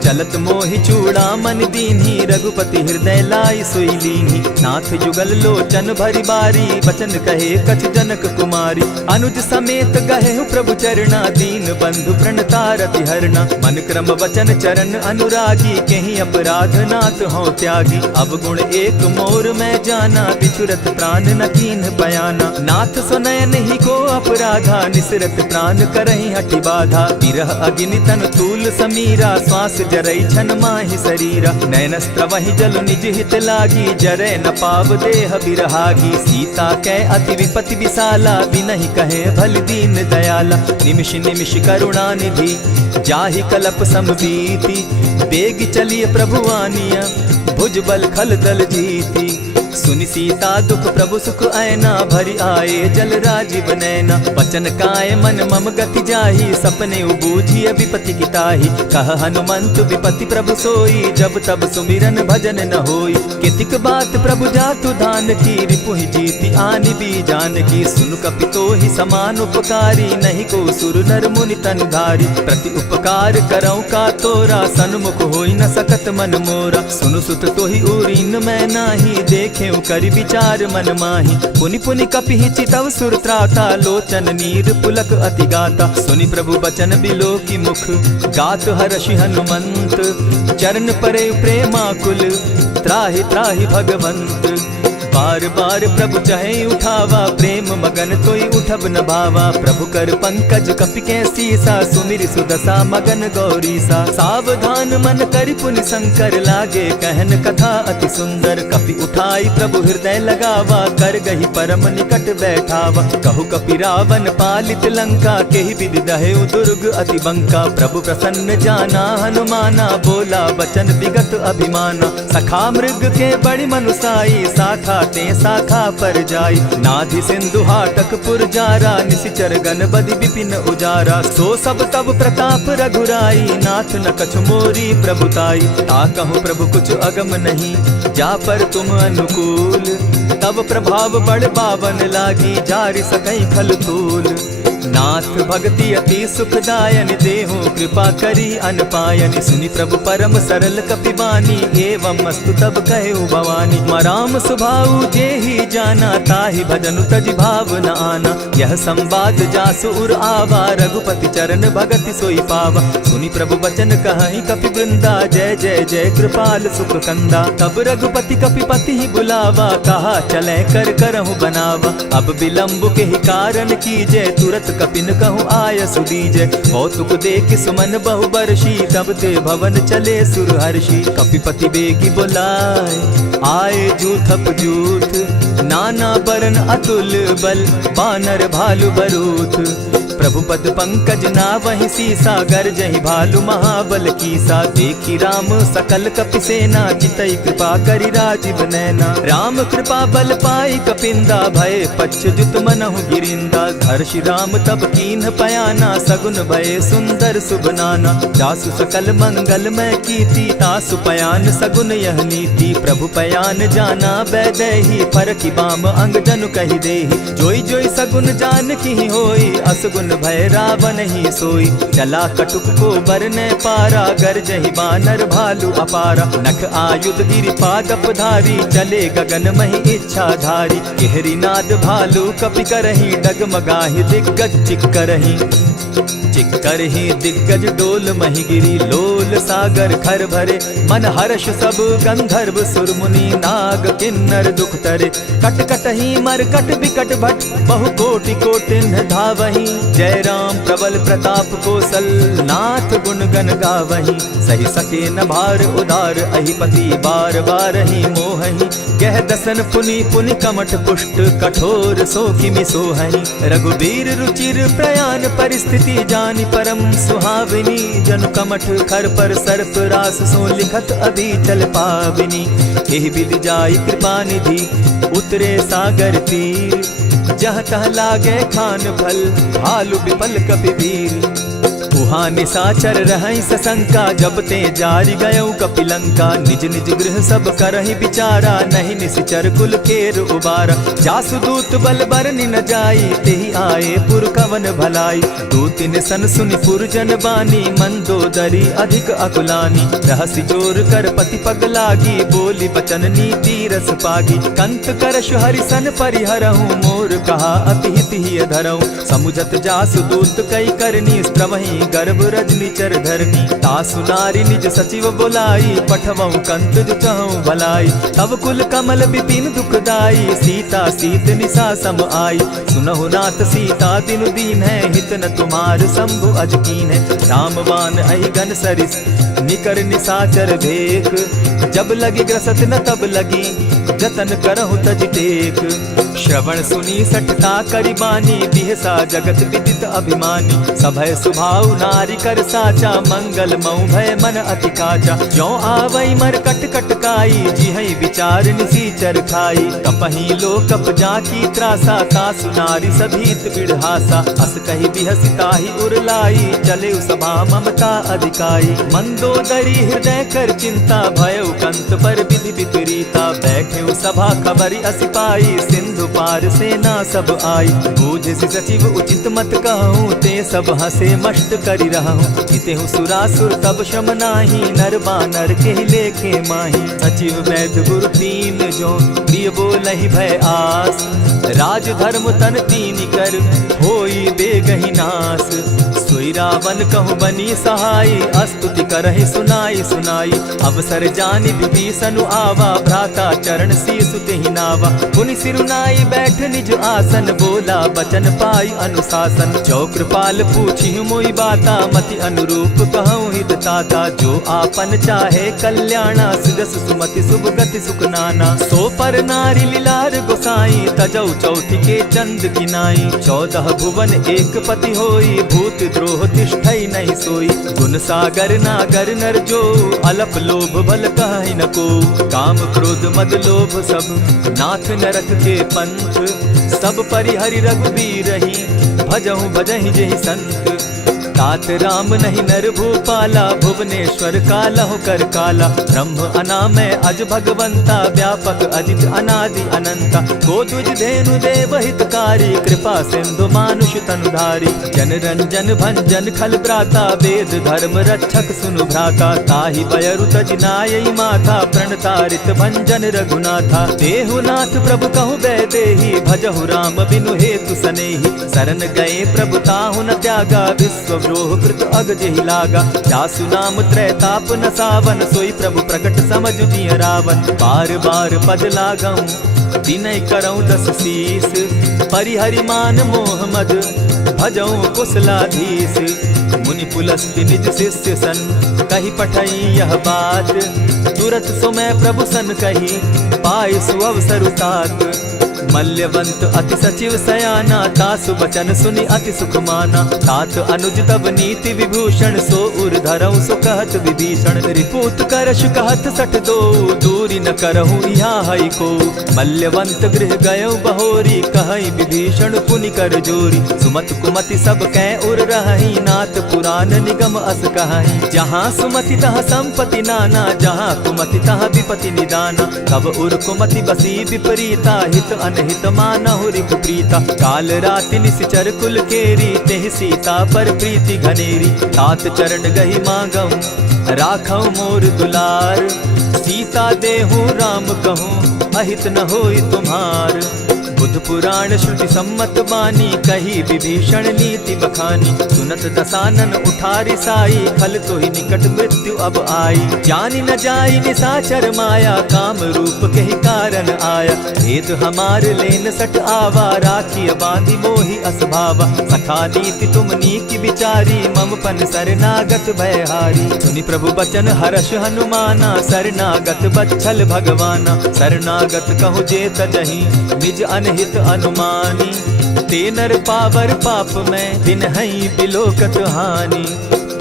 चलत मोहि चूड़ा मन दीन्ही, रघुपति हृदय लाई सोई लीन्ही। नाथ जुगल लोचन भरी बारी, बचन कहे कछ जनक कुमारी। अनुज समेत गहे प्रभु चरणा, दीन बंधु प्रणतारति हरना। मन क्रम वचन चरण अनुरागी, कहीं अपराध नाथ हो त्यागी। अब गुण एक मोर मैं जाना, बिछुरत प्राण न कीन्ह पयाना। नाथ सुनयन ही को अपराधा, निसरत प्राण करहि हठि बाधा। विरह अग्नि तन तूल समीरा, श्वास जरई छन माहि शरीरा। नयनस्त्र वही जल निज हित लागी, जरै न पाव देह बिरहागी। सीता कै अति विपति विशाला, बिनहि कहे भल दीन दयाला। निमिष निमिष करुणा निधि, जाहि कलप समबीति। बेग चलिए प्रभु आनिया, भुजबल खल दल जीती। सुनि सीता दुख प्रभु सुख ऐना, भरी आए जल राजीव नैना। वचन काय मन मम गति जाहि, सपने बूझिय विपति की ताहि। कह हनुमंत विपति प्रभु सोई, जब तब सुमिरन भजन न होई। कितिक बात प्रभु जातु धान की, रिपुहि जीति आनि भी जान की। सुन कपितोहि समान उपकारी, नहीं को सुर नर मुनि तनुधारी। प्रति उपकार करऊं का तोरा, सन्मुख होई न सकत मन मोरा। सुनु सुत तोहि उरीन मैं नाही, देखे करि विचार मन माही। पुनि पुनि कपिहि चितव सुर त्राता, लोचन नीर पुलक अति गाता। सुनि प्रभु बचन बिलो की मुख, गात हर्षि हनुमंत। चरण परे प्रेमाकुल, त्राहि त्राहि भगवंत। बार बार प्रभु चहे उठावा, प्रेम मगन तोई उठब न भावा। प्रभु कर पंकज कपि के सीसा, सुमिर सुदशा मगन गौरीसा। सावधान मन करि पुनि शंकर, लागे कहन कथा अति सुंदर। कपि उठाई प्रभु हृदय लगावा, कर गही परम निकट बैठावा। कहु कपि रावण पालित लंका, केहि विधि दहेउ दुर्ग अति बंका। प्रभु प्रसन्न जाना हनुमाना, बोला बचन विगत अभिमाना। सखा मृग के बड़ी मनुसाई, शाखा ते शाखा पर जाई। नाधि सिंधु हाटक पुर जारा, निशिचर गण बदि विपिन उजारा। सो सब तब प्रताप रघुराई, नाथ न कछु मोरी प्रभुताई। ता कहूँ प्रभु कुछ अगम नहीं, जा पर तुम अनुकूल। तब प्रभाव बड़ पावन लागी, जारि सकई खल तूल। नाथ भक्ति अति सुखदायन, देहु कृपा करी अनपायनि। सुनि प्रभु परम सरल कपिबानी, एवं मस्तु तब कहु भवानी। मराम सुभाऊ जेहि जाना, ताहि भजनु तजि भाव न आना। यह संवाद जासु उर आवा, रघुपति चरण भगति सोई पावा। सुनि प्रभु बचन कहहि कपि वृंदा, जय जय जय कृपाल सुख कंदा। तब रघुपति कपिपति ही बुलावा, कहा चले कर करहु बनावा। अब विलंब के ही कारण कीजय, तुरत कपिन कहूँ आय सुदीजय। कौतुक देख सुमन बहु बरसी, तब ते भवन चले सुर हर्षि। कपिपति बेगी बोलाए, आए जूथप जूथ। नाना बरन अतुल बल, बानर भालु बरूथ। प्रभु पद पंकज नावहि सीसा, गरजहि भालु महाबल कीसा। देखी राम सकल कपि सेना, चितई कृपा करि राजीव नैना। राम कृपा बल पाई कपिंदा, भय पच्युत मनहु गिरिंदा। हर्षि राम तब कीन्ह पयाना, सगुन भय सुंदर शुभ नाना। जासु सकल मंगल मैं कीर्ति, तासु पयान सगुन यह नीति। प्रभु पयान जाना बैदेही, फरकि बाम अंग जनु कहि देहि। जोई जोई सगुन जान की होई, असगुन भय रावण ही सोई। चला कटुक को बरने पारा, गरजहि बानर भालु अपारा। नख आयुध गिरि पादप धारी, चले गगन महि इच्छा धारी। केहरी नाद भालु कपि करहि, डगमगाहि दिग्गज चिक्करहि। चिक्करहि दिग्गज डोल महि गिरी, लोल सागर खर भरे। मन हर्ष सब गंधर्व सुर मुनि, नाग किन्नर दुख तरे। कट कटहि मरकट बिकट भट, बहु कोटि कोटिन्ह धावहि। जय राम प्रबल प्रताप कौशल, नाथ गुण गण गावहि। सही सके न भार उदार, अहिपति बार बार ही मोहहि। कह दसन पुनि पुनि कमठ पुष्ट, कठोर सो किमि सोहहि। रघुबीर रुचिर प्रयाण परिस्थिति, जानि परम सुहाविनी। जनु कमठ खर पर सर्प रास, सो लिखत अभी चल पाविनी। एहि विधि जाई कृपा निधि, उतरे सागर तीर। जहाँ तह लागे खान फल, भालु विपल कपि वीर। उहाँ निशाचर रहई सशंका, जब ते जारी गयऊ कपिलंका। निज निज गृह सब करहि विचारा, नहीं निशिचर कुल केर उबारा। जासु दूत बल बरनि न जाई, तेहि आए पुर कवन भलाई। दूतिन सन सुनि पुरजन बानी, मंदोदरी अधिक अकुलानी। रहसि जोर कर पति पग लागी, बोली बचन नीति रस पागी। कंत करश हरिसन परिहरहूँ, मोर कहा अति हित ही धरऊँ। समुझत जासु दूत कई करनी, स्त्रवहीं गर्भ रजनी चर धरनी। तासु नारी निज सचिव बोलाई, पठवऊँ कंत जो चहूँ भलाई। तब कुल कमल विपिन दुखदाई, सीता सीत निशा सम आई। सुनहु नाथ सीता बिनु दीन है, हित न तुम्हार शंभु अजकीन है। रामवान अहिगन सरिस निकर निशाचर भेक, जब लगी ग्रसत न तब लगी, जतन करहु तज टेक। श्रवण सुनी सठता करिबानी, बिहसा जगत विदित अभिमानी। सभय सुभाव नारी कर साचा, मंगल मऊ भय मन अति काचा। जो आवई मर कट कट काई, जिहई विचार निसीचर खाई। कपही लो कप जाकी त्रासा, तासु नारी सभीत बिढ़ासा। अस कही बिहसिता ही उरलाई, चले सभा ममता अधिकाई। मंदोदरी हृदय कर चिंता, भयउ कंत पर विधि विपरीता। बैठे सभा खबरी असिपाई, सिंधु पार सेना सब आई। बूझ सचिव उचित मत कहूँ, ते सब हंसे मस्त करी रहूँ। जितेहु सुरासुर तब शम नाही, नर बानर के लेखे माही। सचिव वैद्य गुरु तीन जो, प्रिय बोलहि भय आस। राज धर्म तन तीन कर, होई बेगहि नास। सोई रावण कहु बनी सहाई, अस्तुति करहि सुनाई सुनाई। अवसर जानि विभीषण आवा, भ्राता चरण शीसु तेहि नावा। पुनि सिरुनाई बैठ निज आसन, बोला बचन पाई अनुशासन। जो कृपाल पूछि मोई बाता, मति अनुरूप कहूँ हित ताता। जो आपन चाहे कल्याणा, सिदस सुमति शुभ गति सुख नाना। सो पर नारी लीलार गोसाई, तजौ चौथि के चंद गिनाई। 14 भुवन एक पति होई, भूत द्रोह तिष्ठई नहीं सोई। गुण सागर नागर नर जो, अलप लोभ बल कहि न को। काम क्रोध मद लोभ सब, नाथ नरक के पंथ। सब परिहरि रघुबीर रही, भजहु भजहि जेहि संत। तात राम नहीं नर भूपाला, भुवनेश्वर कालहु कर काला। ब्रह्म अनामय अज भगवंता, व्यापक अजित अनादि अनंता। को तुझ धेनु देव हितकारी, कृपा सिंधु मानुष तनुधारी। जन रंजन भंजन खल भ्राता, वेद धर्म रक्षक सुनु भ्राता। ताहि बयरु तज नायई माथा, प्रणतारित भंजन रघुनाथा। देहुनाथ प्रभु कहु बैदेही, भजहु राम बिनु हेतु सनेही। शरण गए प्रभु ताहु न त्यागा, विश्व द्रोह कृत अग जेहि लागा। जासु नाम त्रैताप न सावन, सोई प्रभु प्रकट समझ जिय रावण। बार बार पद लागऊं, विनय करऊं 10 शीस। परिहरि मान मोह मद, भजऊं कुशलाधीश। मुनि पुलस्ति निज शिष्य सन, कही पठई यह बात। तुरत सो मैं प्रभु सन कही, पाए सुअवसर तात। मल्यवंत अति सचिव सयाना, तासु बचन सुनि अति सुख माना। तात अनुज तब नीति विभूषण, सो उर धरऊं सो कहत विभीषण। रिपुत करश कहत सठ दो, दूरी न करहूँ यहाँ हई को। मल्यवंत गृह गयो बहोरी, कहई विभीषण पुनि कर जोरी। सुमत कुमति सब कै उर रहई, नाथ पुराण निगम अस कहई। जहाँ सुमति तहाँ संपत्ति नाना, जहाँ कुमति तहाँ विपति निदाना। तब उर कुमति बसी विपरीता, हित अनहित मानहु रिपु प्रीता। काल राति निशिचर कुल केरी, तेहि सीता पर प्रीति घनेरी। तात चरण गहि मांगऊं, राखऊं मोर दुलार। सीता देहूं राम कहूं, अहित न होई तुम्हार। बुध पुराण श्रुति सम्मत बानी, कही विभीषण नीति बखानी। सुनत दसानन उठारी साई, खल तो ही निकट मृत्यु अब आई। जानी न जाई निशाचर माया, काम रूप के ही कारण आया। भेद हमार लेन सट आवा, राखी बांधी मोहि असभावा। सखा नीति तुम नीति विचारी, मम पन शरणागत भयहारी। सुनि प्रभु बचन हर्ष हनुमाना, शरणागत बच्छल भगवाना। शरणागत कहु जे तजहि, निज अनहित अनुमानी। ते नर पावर पाप में, दिन हई बिलोकत हानि।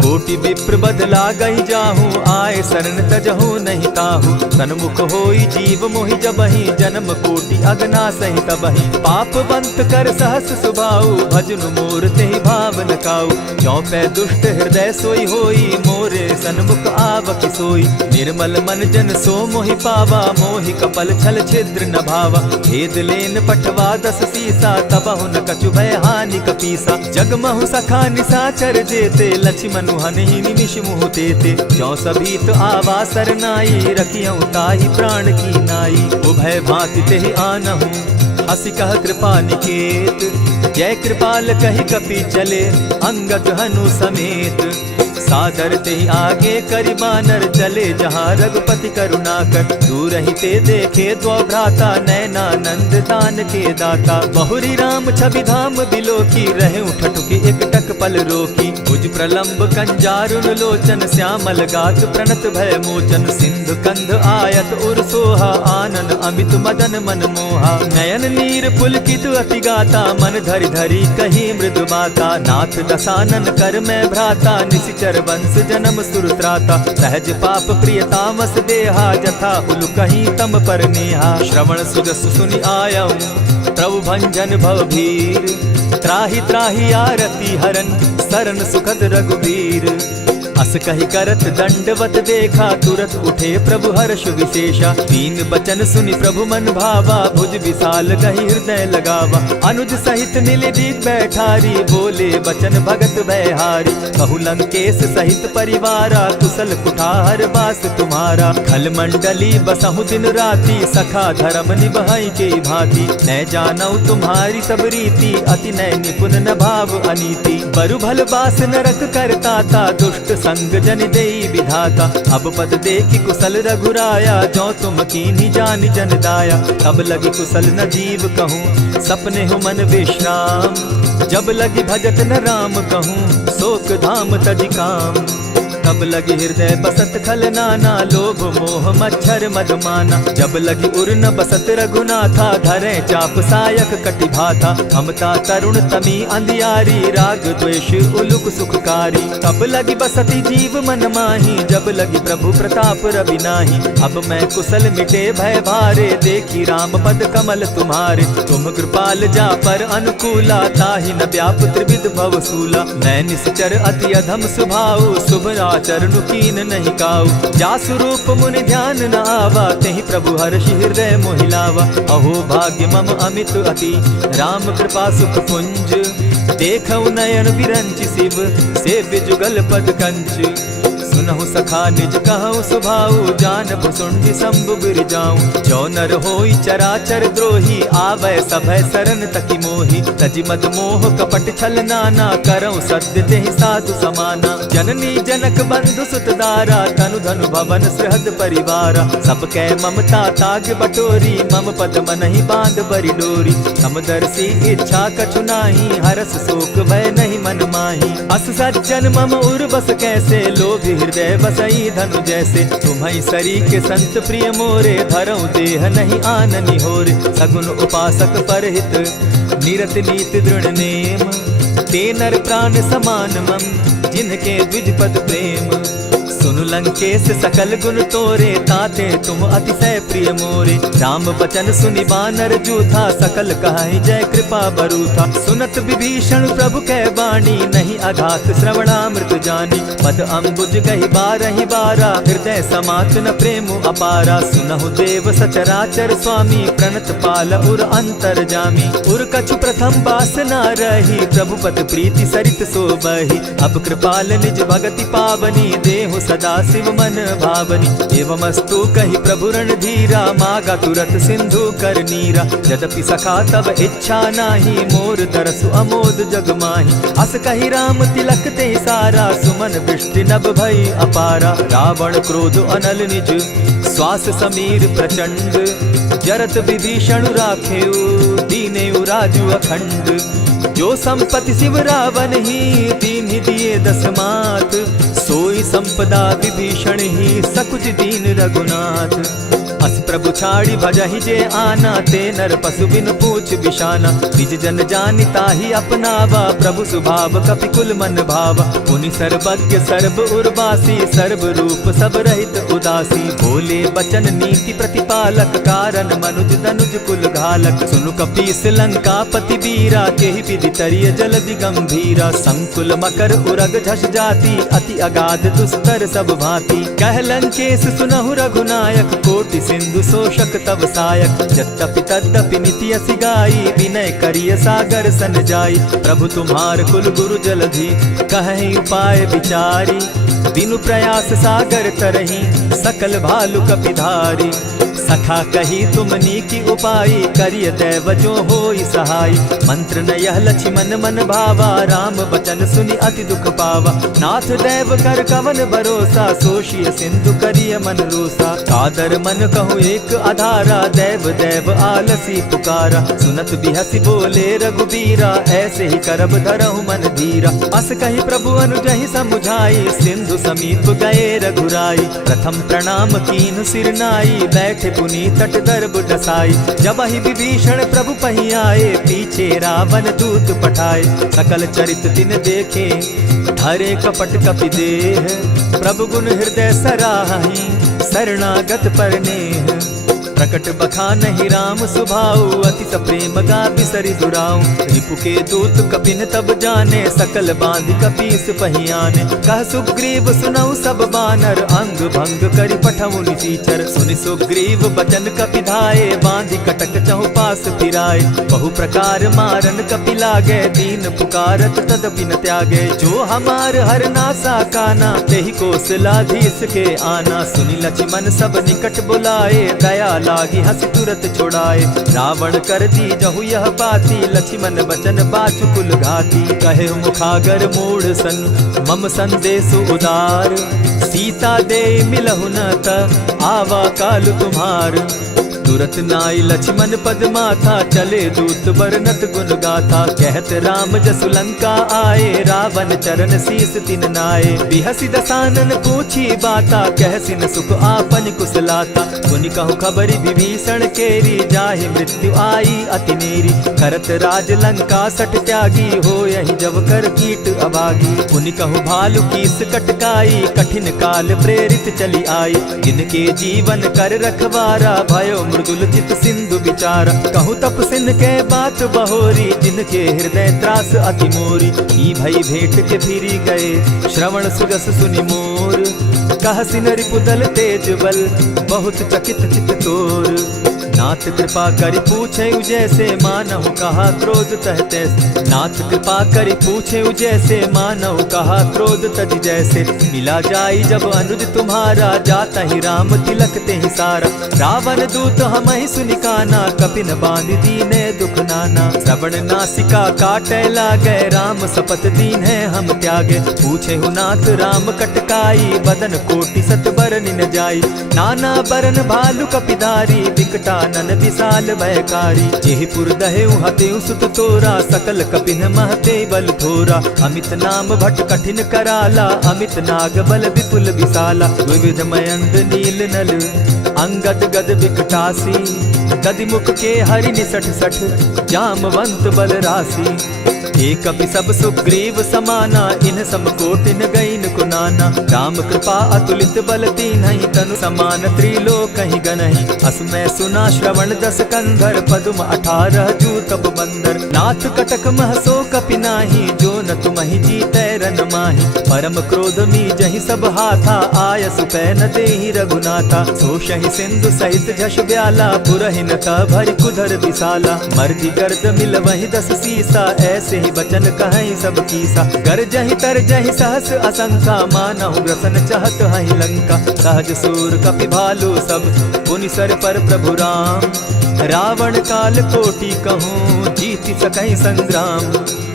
कोटि विप्र बदला गई जाहूँ, आए शरण तजहू नहीं ताहू। सन्मुख होई जीव मोहि जबहि, जन्म कोटि अगना सही तबहि। पाप बंत कर सहस सुभाऊ, भजनु मोर तेहि भावन काऊ। चौपै दुष्ट हृदय सोई होई, मोरे सन्मुख आवकी सोई। निर्मल मन जन सो मोहि पावा, मोहि कपल छल छिद्र न भावा। भेद लेन पठवा 10 सीसा, तबहु न कछु भय हानि कपीसा। जगमहु सखा निसाचर जेते, लक्ष्मण हनहि निमिष मुहु तेते। ज्यों सभीत आवा सरनाई, रखियऊ ताहि प्राण की नाई। उभय भांति तेहि आनहु, हसी कह कृपा निकेत। जय कृपाल कहि कपि चले, अंगद हनु समेत। सादर तेहि आगे करि बानर, चले जहाँ रघुपति करुणाकर। दूर ही ते देखे द्वौ भ्राता, नैनानंद दान के दाता। बहुरी राम छवि धाम बिलोकी, रहे ठठुकी एकटक पल रोकी। भुज प्रलंब कंजारुन लोचन, श्यामल गात प्रणत भय मोचन। सिंधु कंध आयत उर सोहा, आनन अमित मदन मन मोहा। नयन नीर पुलकित अति गाता, मन धरि धरि कही मृदु बाता। नाथ दसानन कर मैं भ्राता, निशिचर वंश जन्म सुरत्राता। सहज पाप प्रिय तामस देहा, जथा उलु कहीं तम पर नेहा। श्रवण सुजस सुनि आयऊं, प्रभु भंजन भव भीर। त्राहि त्राहि आरती हरन, सरन सुखद रघुबीर। अस कहि करत दंडवत देखा, तुरत उठे प्रभु हर्ष विशेषा। दीन बचन सुनि प्रभु मन भावा, भुज विशाल कहि हृदय लगावा। अनुज सहित नीलदीप बैठारी, बोले बचन भगत भयहारी। कहु लंकेश सहित परिवारा, कुशल कुठार बास तुम्हारा। खल मंडली बसहु दिन राति, सखा धर्म निभाई के भांति। न जानौ तुम्हारी सब रीति, अति नय निपुण न भाव अनीति। बरु भल बास नरक करताता, दुष्ट संग जन देई विधाता। अब पद देखि कुशल रघुराया, जो तुम कीन्ही जानि जन दाया। तब लगी कुशल न जीव कहूँ, सपने हो मन विश्राम। जब लगी भजत न राम कहूँ, शोक धाम तजि काम। तब लगी हृदय बसत खल नाना, लोभ मोह मच्छर मदमाना। जब लगी उर न बसत रघुनाथा, धरे चाप सायक कटि भाथा। ममता तरुण तमी अंधियारी, राग द्वेष उलुक सुखकारी। तब लगी बसती जीव मन माही, जब लगी प्रभु प्रताप रवि नाही। अब मैं कुशल मिटे भय भारे, देखी राम पद कमल तुम्हारे। तुम कृपाल जा पर अनुकूला, ताहि न व्याप त्रिविध भव सूला। मैं निश्चर अति अधम स्वभाव, शुभ चरणु कीन नहीं काऊ। जासु रूप मुनि ध्यान न आवा, तेहि प्रभु हर्षि हृदय मोहिलावा। अहो भाग्य मम अमित अति, राम कृपा सुख पुंज। देखऊ नयन विरंचि शिव, सेव्य जुगल पद कंच। सुनहु सखा निज कहूँ सुभाऊ, जानब सुंडि शंभु गिर जाऊं। जो नर होई चराचर द्रोही, आवे सभय शरण तकी मोही। तजि मद मोह कपट छल नाना, करऊँ सत्य तेहि साधु समाना। जननी जनक बंधु सुत दारा, तनु धनु भवन सृहद परिवारा। सब कै ममता ताग बटोरी, मम पद मनहि बांध बरि डोरी। समदर्शी इच्छा कछु नाही, हरस शोक भय नहीं मन माही। अस सज्जन मम उर बस कैसे, लोभी हृदय बसई धनु जैसे। तुम्हि सरी के संत प्रिय मोरे, धरऊ देह नहीं आननि होरे। सगुन उपासक परहित, निरत नीत दृढ़ नेम। ते नर प्राण समान मम, जिनके द्विज पद प्रेम। सुनु लंकेश सकल गुण तोरे, ताते तुम अतिशय प्रिय मोरे। राम बचन सुनि बानर जूथा, सकल कहाई जय कृपा बरूथा। सुनत विभीषण प्रभु कै बाणी, नहीं अघात श्रवणामृत जानी। पद अम्बुज गहि बारहि बारा, हृदय समात न प्रेम अपारा। सुनहु देव सचराचर स्वामी, प्रणत पाल उर अंतर जामी। उर कछु प्रथम बास न रही, प्रभु पद प्रीति सरित सोबहि। अब कृपाल निज भगति पावनी, देहु सदा शिव मन भावनी। एवमस्तु कहि प्रभु रणधीरा, मागा तुरत सिंधु कर नीरा। यद्यपि सखा तब इच्छा नाही, मोर तरसु अमोद जग माही। अस कहि राम तिलक ते सारा, सुमन वृष्टि नभ भई अपारा। रावण क्रोध अनल निज, श्वास समीर प्रचंड। जरत विभीषण राखेउ, दीनेउ राजु अखंड। जो संपत्ति शिव रावण ही, दीन्हि दिए 10 मात। सोई संपदा विभीषण ही, सकुच दीन रघुनाथ। अस प्रभु छाड़ी भजहि जे आना, ते नर पशु बिन पूछ बिशाना। निज जन जानि ताहि अपनावा, प्रभु स्वभाव कपि कुल मन भावा। पुनि सर्वज्ञ सर्व उर्वासी, सर्व रूप सब रहित उदासी। बोले बचन नीति प्रतिपालक, कारण मनुज दनुज कुल घालक। सुनु कपीस लंकापति बीरा, केहि विधि तरिय जलधि गंभीरा। संकुल मकर उरग झष जाति, अति अगाध दुस्तर सब भांति। कह लंकेश सुनहु रघुनायक, कोटि सिंधु शोषक तब सायक। यद्यपि तद्यपि निति असि गाई, विनय करिय सागर सन जाई। प्रभु तुम्हार कुल गुरु जलधि, कहि उपाय विचारी। बिनु प्रयास सागर तरहि, सकल भालु कपिधारी। सखा कही तुमनी की उपाय, करिय दैव जो होई सहाय। मंत्र न यह लक्ष्मण मन भावा, राम बचन सुनि अति दुख पावा। नाथ दैव कर कवन भरोसा, सोषिय सिंधु करिय मन रोसा। कादर मन कहूँ एक आधारा, दैव दैव आलसी पुकारा। सुनत बिहसी बोले रघुबीरा, ऐसे ही करब धरहु मन धीरा। अस कही प्रभु अनुजहि समुझाई, सिंधु समीप गए रघुराई। प्रथम प्रणाम कीन सिर नाई, बैठे पुनि तट दर्ब डसाई। जब ही विभीषण प्रभु पही आए, पीछे रावण दूत पठाए। सकल चरित दिन देखे, धरे कपट कपि देह। प्रभु गुण हृदय सराहि, शरणागत पर नेह। प्रकट बखानहि राम सुभाऊ, अति सप्रेम गा बिसरि दुराऊ। रिपु के दूत कपिन तब जाने, सकल बांधि कपीस पहियाने। कह सुग्रीव सुनऊ सब बानर, अंग भंग करि पठऊ निसीचर। सुनि सुग्रीव बचन कपि धाये, बांधि कटक चहु पास फिराए। बहु प्रकार मारन कपि लागे, दीन पुकारत तदपि न त्यागे। जो हमार हर नासा काना, तेहि कौशलाधीश के आना। सुनि लक्ष्मण सब निकट बुलाए, दया लागी हंस तुरत छुड़ाए। रावण कर दी जहु यह बाती, लक्ष्मण बचन बाचु कुल घाती। कहे मुखागर मूढ़ सन, मम संदेश उदार। सीता दे मिलहु न त, आवा काल तुम्हार। तुरत नाई लक्ष्मण पद माथा, चले दूत बरनत गुण गाथा। कहत राम जसु लंका आए, रावण चरण शीस तिन नाए। बिहसि दसानन पूछी बाता, कहसिन सुख आपन कुशलाता। सुनि कहु खबरि विभीषण केरी, जाहि मृत्यु आई अति नेरी। करत राज लंका सठ त्यागी, हो यही जब कर कीट अभागी। पुनि कहु भालु कीस कटकाई, कठिन काल प्रेरित चली आई। जिनके जीवन कर रखवारा, भयो मृदुल चित सिंधु विचार। कहु तप सिन के बात बहोरी, जिनके हृदय त्रास अति मोरी। की भई भेंट के फिरी गए, श्रवण सुजस सुनि मोर। कह सिन रिपुदल तेज बल, बहुत चकित चित तोर। नाथ कृपा करि पूछे जैसे, मानहु कहा क्रोध तह तैसे। नाथ कृपा करि पूछे जैसे, मानहु कहा क्रोध तज जैसे। मिला जाई जब अनुज तुम्हारा, जाता ही राम तिलक ते ही सारा। रावण दूत हम ही सुनिकाना, कपिन बांध दीने दुख नाना। श्रवण नासिका काटे लागे, राम सपत दीन है हम त्यागे। पूछे हु नाथ राम कटकाई, बदन कोटि सत बरन न जाई। नाना बरन भालु कपिधारी, विकटा नन विशाल भयकारी। जेहिपुर दहेउ हतेउ सुत तोरा, सकल कपिन महते बल थोरा। अमित नाम भट कठिन कराला, अमित नाग बल विपुल विशाला। द्विविध मयंद नील नल, अंगद गद विकटासी। गद मुख के हरि निसठ सठ, जामवंत बल राशि। एक कपि सब सुग्रीव समाना, इन समकोटिन गईन कुनाना। राम कृपा अतुलित बल दीन्हि, तनु समान त्रिलोक ही गनहि। असमय सुना श्रवण दस कंधर, पदुम 18 जूतप बंदर। नाथ कटक महसो कपि नाही, जो न तुमहि जीतै रन माहि। परम क्रोध मी जहि सब हाथा, आय सुपैन देहि रघुनाथा। सोषहि सिंधु सहित झष ब्याला, पुरहि न भरि कुधर विशाला। मर्दि गर्द मिल वहि 10 सीसा, ऐसे बचन कहीं सब कीसा। कर जहि तर जहि सहस असंखा, मानहु ग्रसन चाहत हहि लंका। सहज सूर कपि भालु सब, पुनि सर पर प्रभु राम। रावण काल कोटि कहूँ, जीति सकहि संग्राम।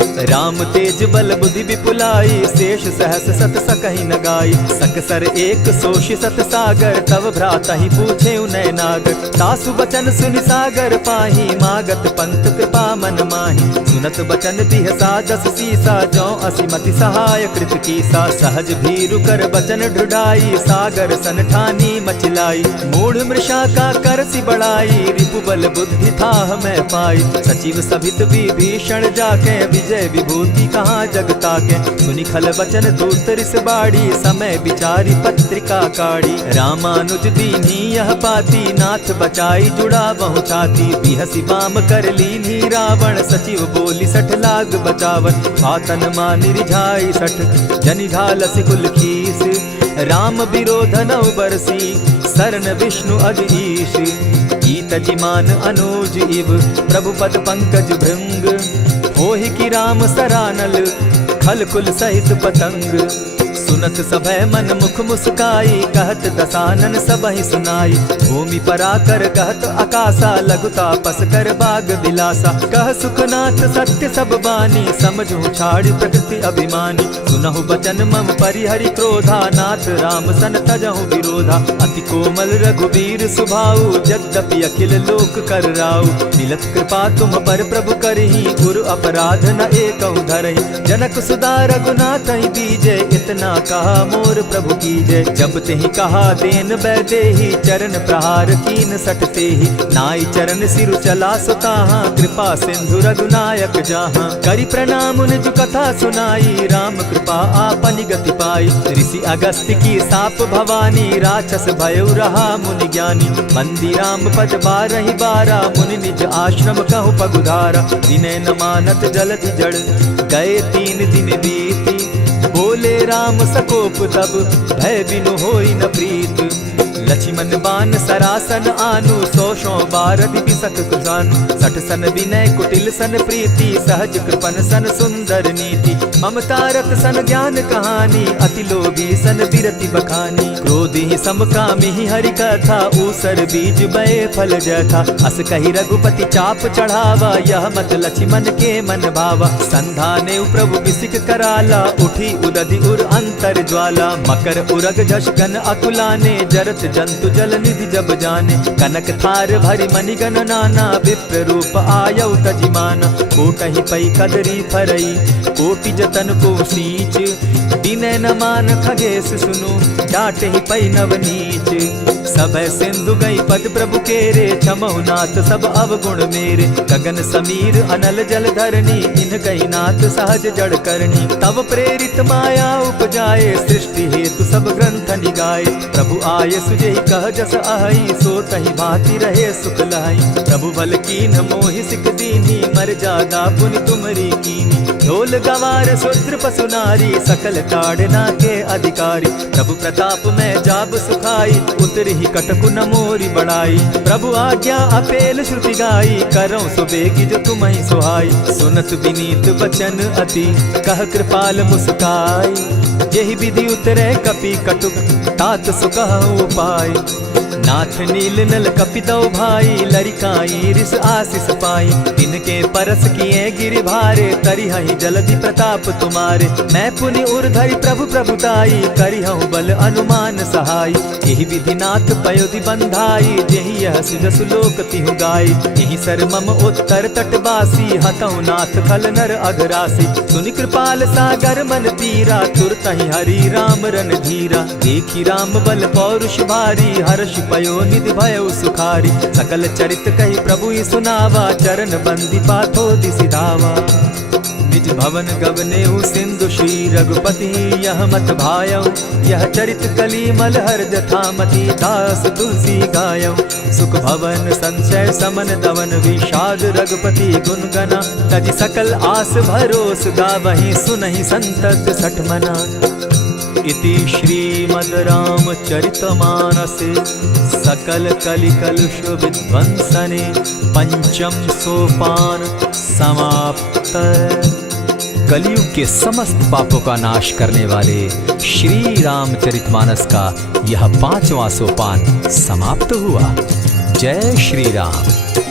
राम तेज बल बुद्धि विपुलाई, शेष सहस सत सकहि न गाई। सकसर एक सोषि सत सागर, तव भ्राता ही पूछे उनय नागर। तासु बचन सुनि सागर पाही, मागत पंत कृपा मन माही। सुनत बचन बिहसा जस सीसा, जौ असिमति सहाय कृत कीसा। सहज भीरु कर बचन ढुढ़ाई, सागर सन ठानी मचिलाई। मूढ़ मृषा का करसि बढ़ाई, रिपु बल बुद्धि थाह मैं पाई। सचिव सभित विभीषण जाके, विजय विभूति कहाँ जगता के। सुनि खल बचन दूत रिस बाड़ी, समय विचारी पत्रिका काढ़ी। रामानुज दीन्ही यह पाती, नाथ बचाई जुड़ा बहु छाती। बिहसी बाम कर लीन्ही रावण, सचिव बोली सठ लाग बचावन। आतन मानि रिझाई सठ, जनि ढालसि कुल खीस। राम विरोध नौ बरसी, सरन विष्णु अज ईश। ईत जिमान अनुज इव, प्रभु पद पंकज भृंग। होहि की राम सरानल, खल कुल सहित पतंग। सुनत सभय मन मुख मुस्काई, कहत दसानन सबहि सुनाई। भूमि पराकर कहत आकाशा, लघु तापस कर बाग बिलासा। कह सुखनाथ सत्य सब बानी, समझू छाड़ प्रकृति अभिमानी। सुनहु बचन मम परिहरि क्रोधा, नाथ राम सन तजहु विरोधा। अति कोमल रघुबीर सुभाऊ, यद्यपि अखिल लोक कर राऊ। मिलत कृपा तुम पर प्रभु करही, गुरु अपराध न एकहु धरहि। जनक सुदा रघुनाथ दीजे, इतना कहा मोर प्रभु कीजय। जब तेहि कहा देन बैदेही, चरण प्रहार कीन सटते ही। नाई चरण सिरु चला सुताहा, कृपा सिंधु रघुनायक जाहा। करि प्रणाम निज कथा सुनाई, राम कृपा आपनि गति पाई। ऋषि अगस्त्य की साप भवानी, राक्षस भयउ रहा मुनि ज्ञानी। मंदी राम पद बारहि बारा, मुनि निज आश्रम कहु पगुधारा। विनय न मानत जलधि जड़, गए 3 दिन बीती। बोले राम सकोप तब, भय बिनु होई न प्रीत। लक्ष्मण बान सरासन आनु, 100 बारधि बिसक कुजानु। 60 सन विनय कुटिल सन प्रीति, सहज कृपन सन सुंदर नीति। ममता रत सन ज्ञान कहानी, अति लोभी सन बिरति बखानी। क्रोधी समकामी हरि कथा, ऊसर बीज बये फल जथा। अस कहि रघुपति चाप चढ़ावा, यह मत लक्ष्मण के मन भावा। संधाने प्रभु बिसिक कराला, उठी उदधि उर अंतर ज्वाला। मकर उरग झष घन अकुलाने, जरत जंतु जल निधि जब जाने। कनक थार भरि मणिगण नाना, विप्र रूप आयउ तजिमाना। कोटहि पै कदरी फरई, कोटि जतन को सींच। विनय न मान खगेश सुनु, डांटहि पै नव नीच। सभय सिंधु गई पद प्रभु केरे, क्षमहु नाथ सब अवगुण मेरे। गगन समीर अनल जल धरनी, इन गई नाथ सहज जड़ करनी। तब प्रेरित माया उपजाए, सृष्टि हेतु सब ग्रंथ निगाए। प्रभु आय सुजेहि कह जस अहई, सो तहि भांति रहे सुख लहई। प्रभु बल कीन मोहि सिख दीनी, मर जागा पुनि तुमरी कीनी। ढोल गवार शूद्र पशु नारी, सकल ताड़ना के अधिकारी। प्रभु प्रताप में जाब सुखाई, उतरि कटकु न मोरी बड़ाई। प्रभु आज्ञा अपेल श्रुति गाई, करऊं सुबेगी जो तुम्हि सुहाई। सुनत विनीत बचन अति, कह कृपाल मुस्काई। जेहि विधि उतरे कपि कटुक, तात सुकहु उपाय। नाथ नील नल कपितौ भाई, लरिकाई रिस आशीष पाई। तिनके परस किए गिरि भारे, तरिहहि जलधि प्रताप तुम्हारे। मैं पुनि उर्धरि प्रभु प्रभुताई, करिहउँ बल अनुमान सहाय। एहि विधि नाथ पयोधि बंधाई, जेहि यह सुजसु लोक तिहु गाई। एहि सर मम उत्तर तटवासी, हतौ नाथ खल नर अघरासी। सुनि कृपाल सागर मन तीरा, तुरतहि हरि राम रन धीरा। देखी राम बल पौरुष भारी, हर्ष पयो निधि भयउ सुखारी। सकल चरित कहि प्रभु सुनावा, चरण बंदी पाथो दिसि धावा। निज भवन गवनेउ सिंधु श्री रघुपति, यह मत भायउ। यह चरित कली मलहर जथामति, दास तुलसी गायउ। सुख भवन संशय समन दवन, विषाद रघुपति गुण गना। तजि सकल आस भरोस, गावहि सुनहि संतत सठ मना। इति श्रीमद् रामचरितमानसे, सकल कलिकलुष विध्वंसने। पंचम सोपान समाप्त। कलयुग के समस्त पापों का नाश करने वाले श्री रामचरितमानस का यह 5वां सोपान समाप्त हुआ। जय श्री राम।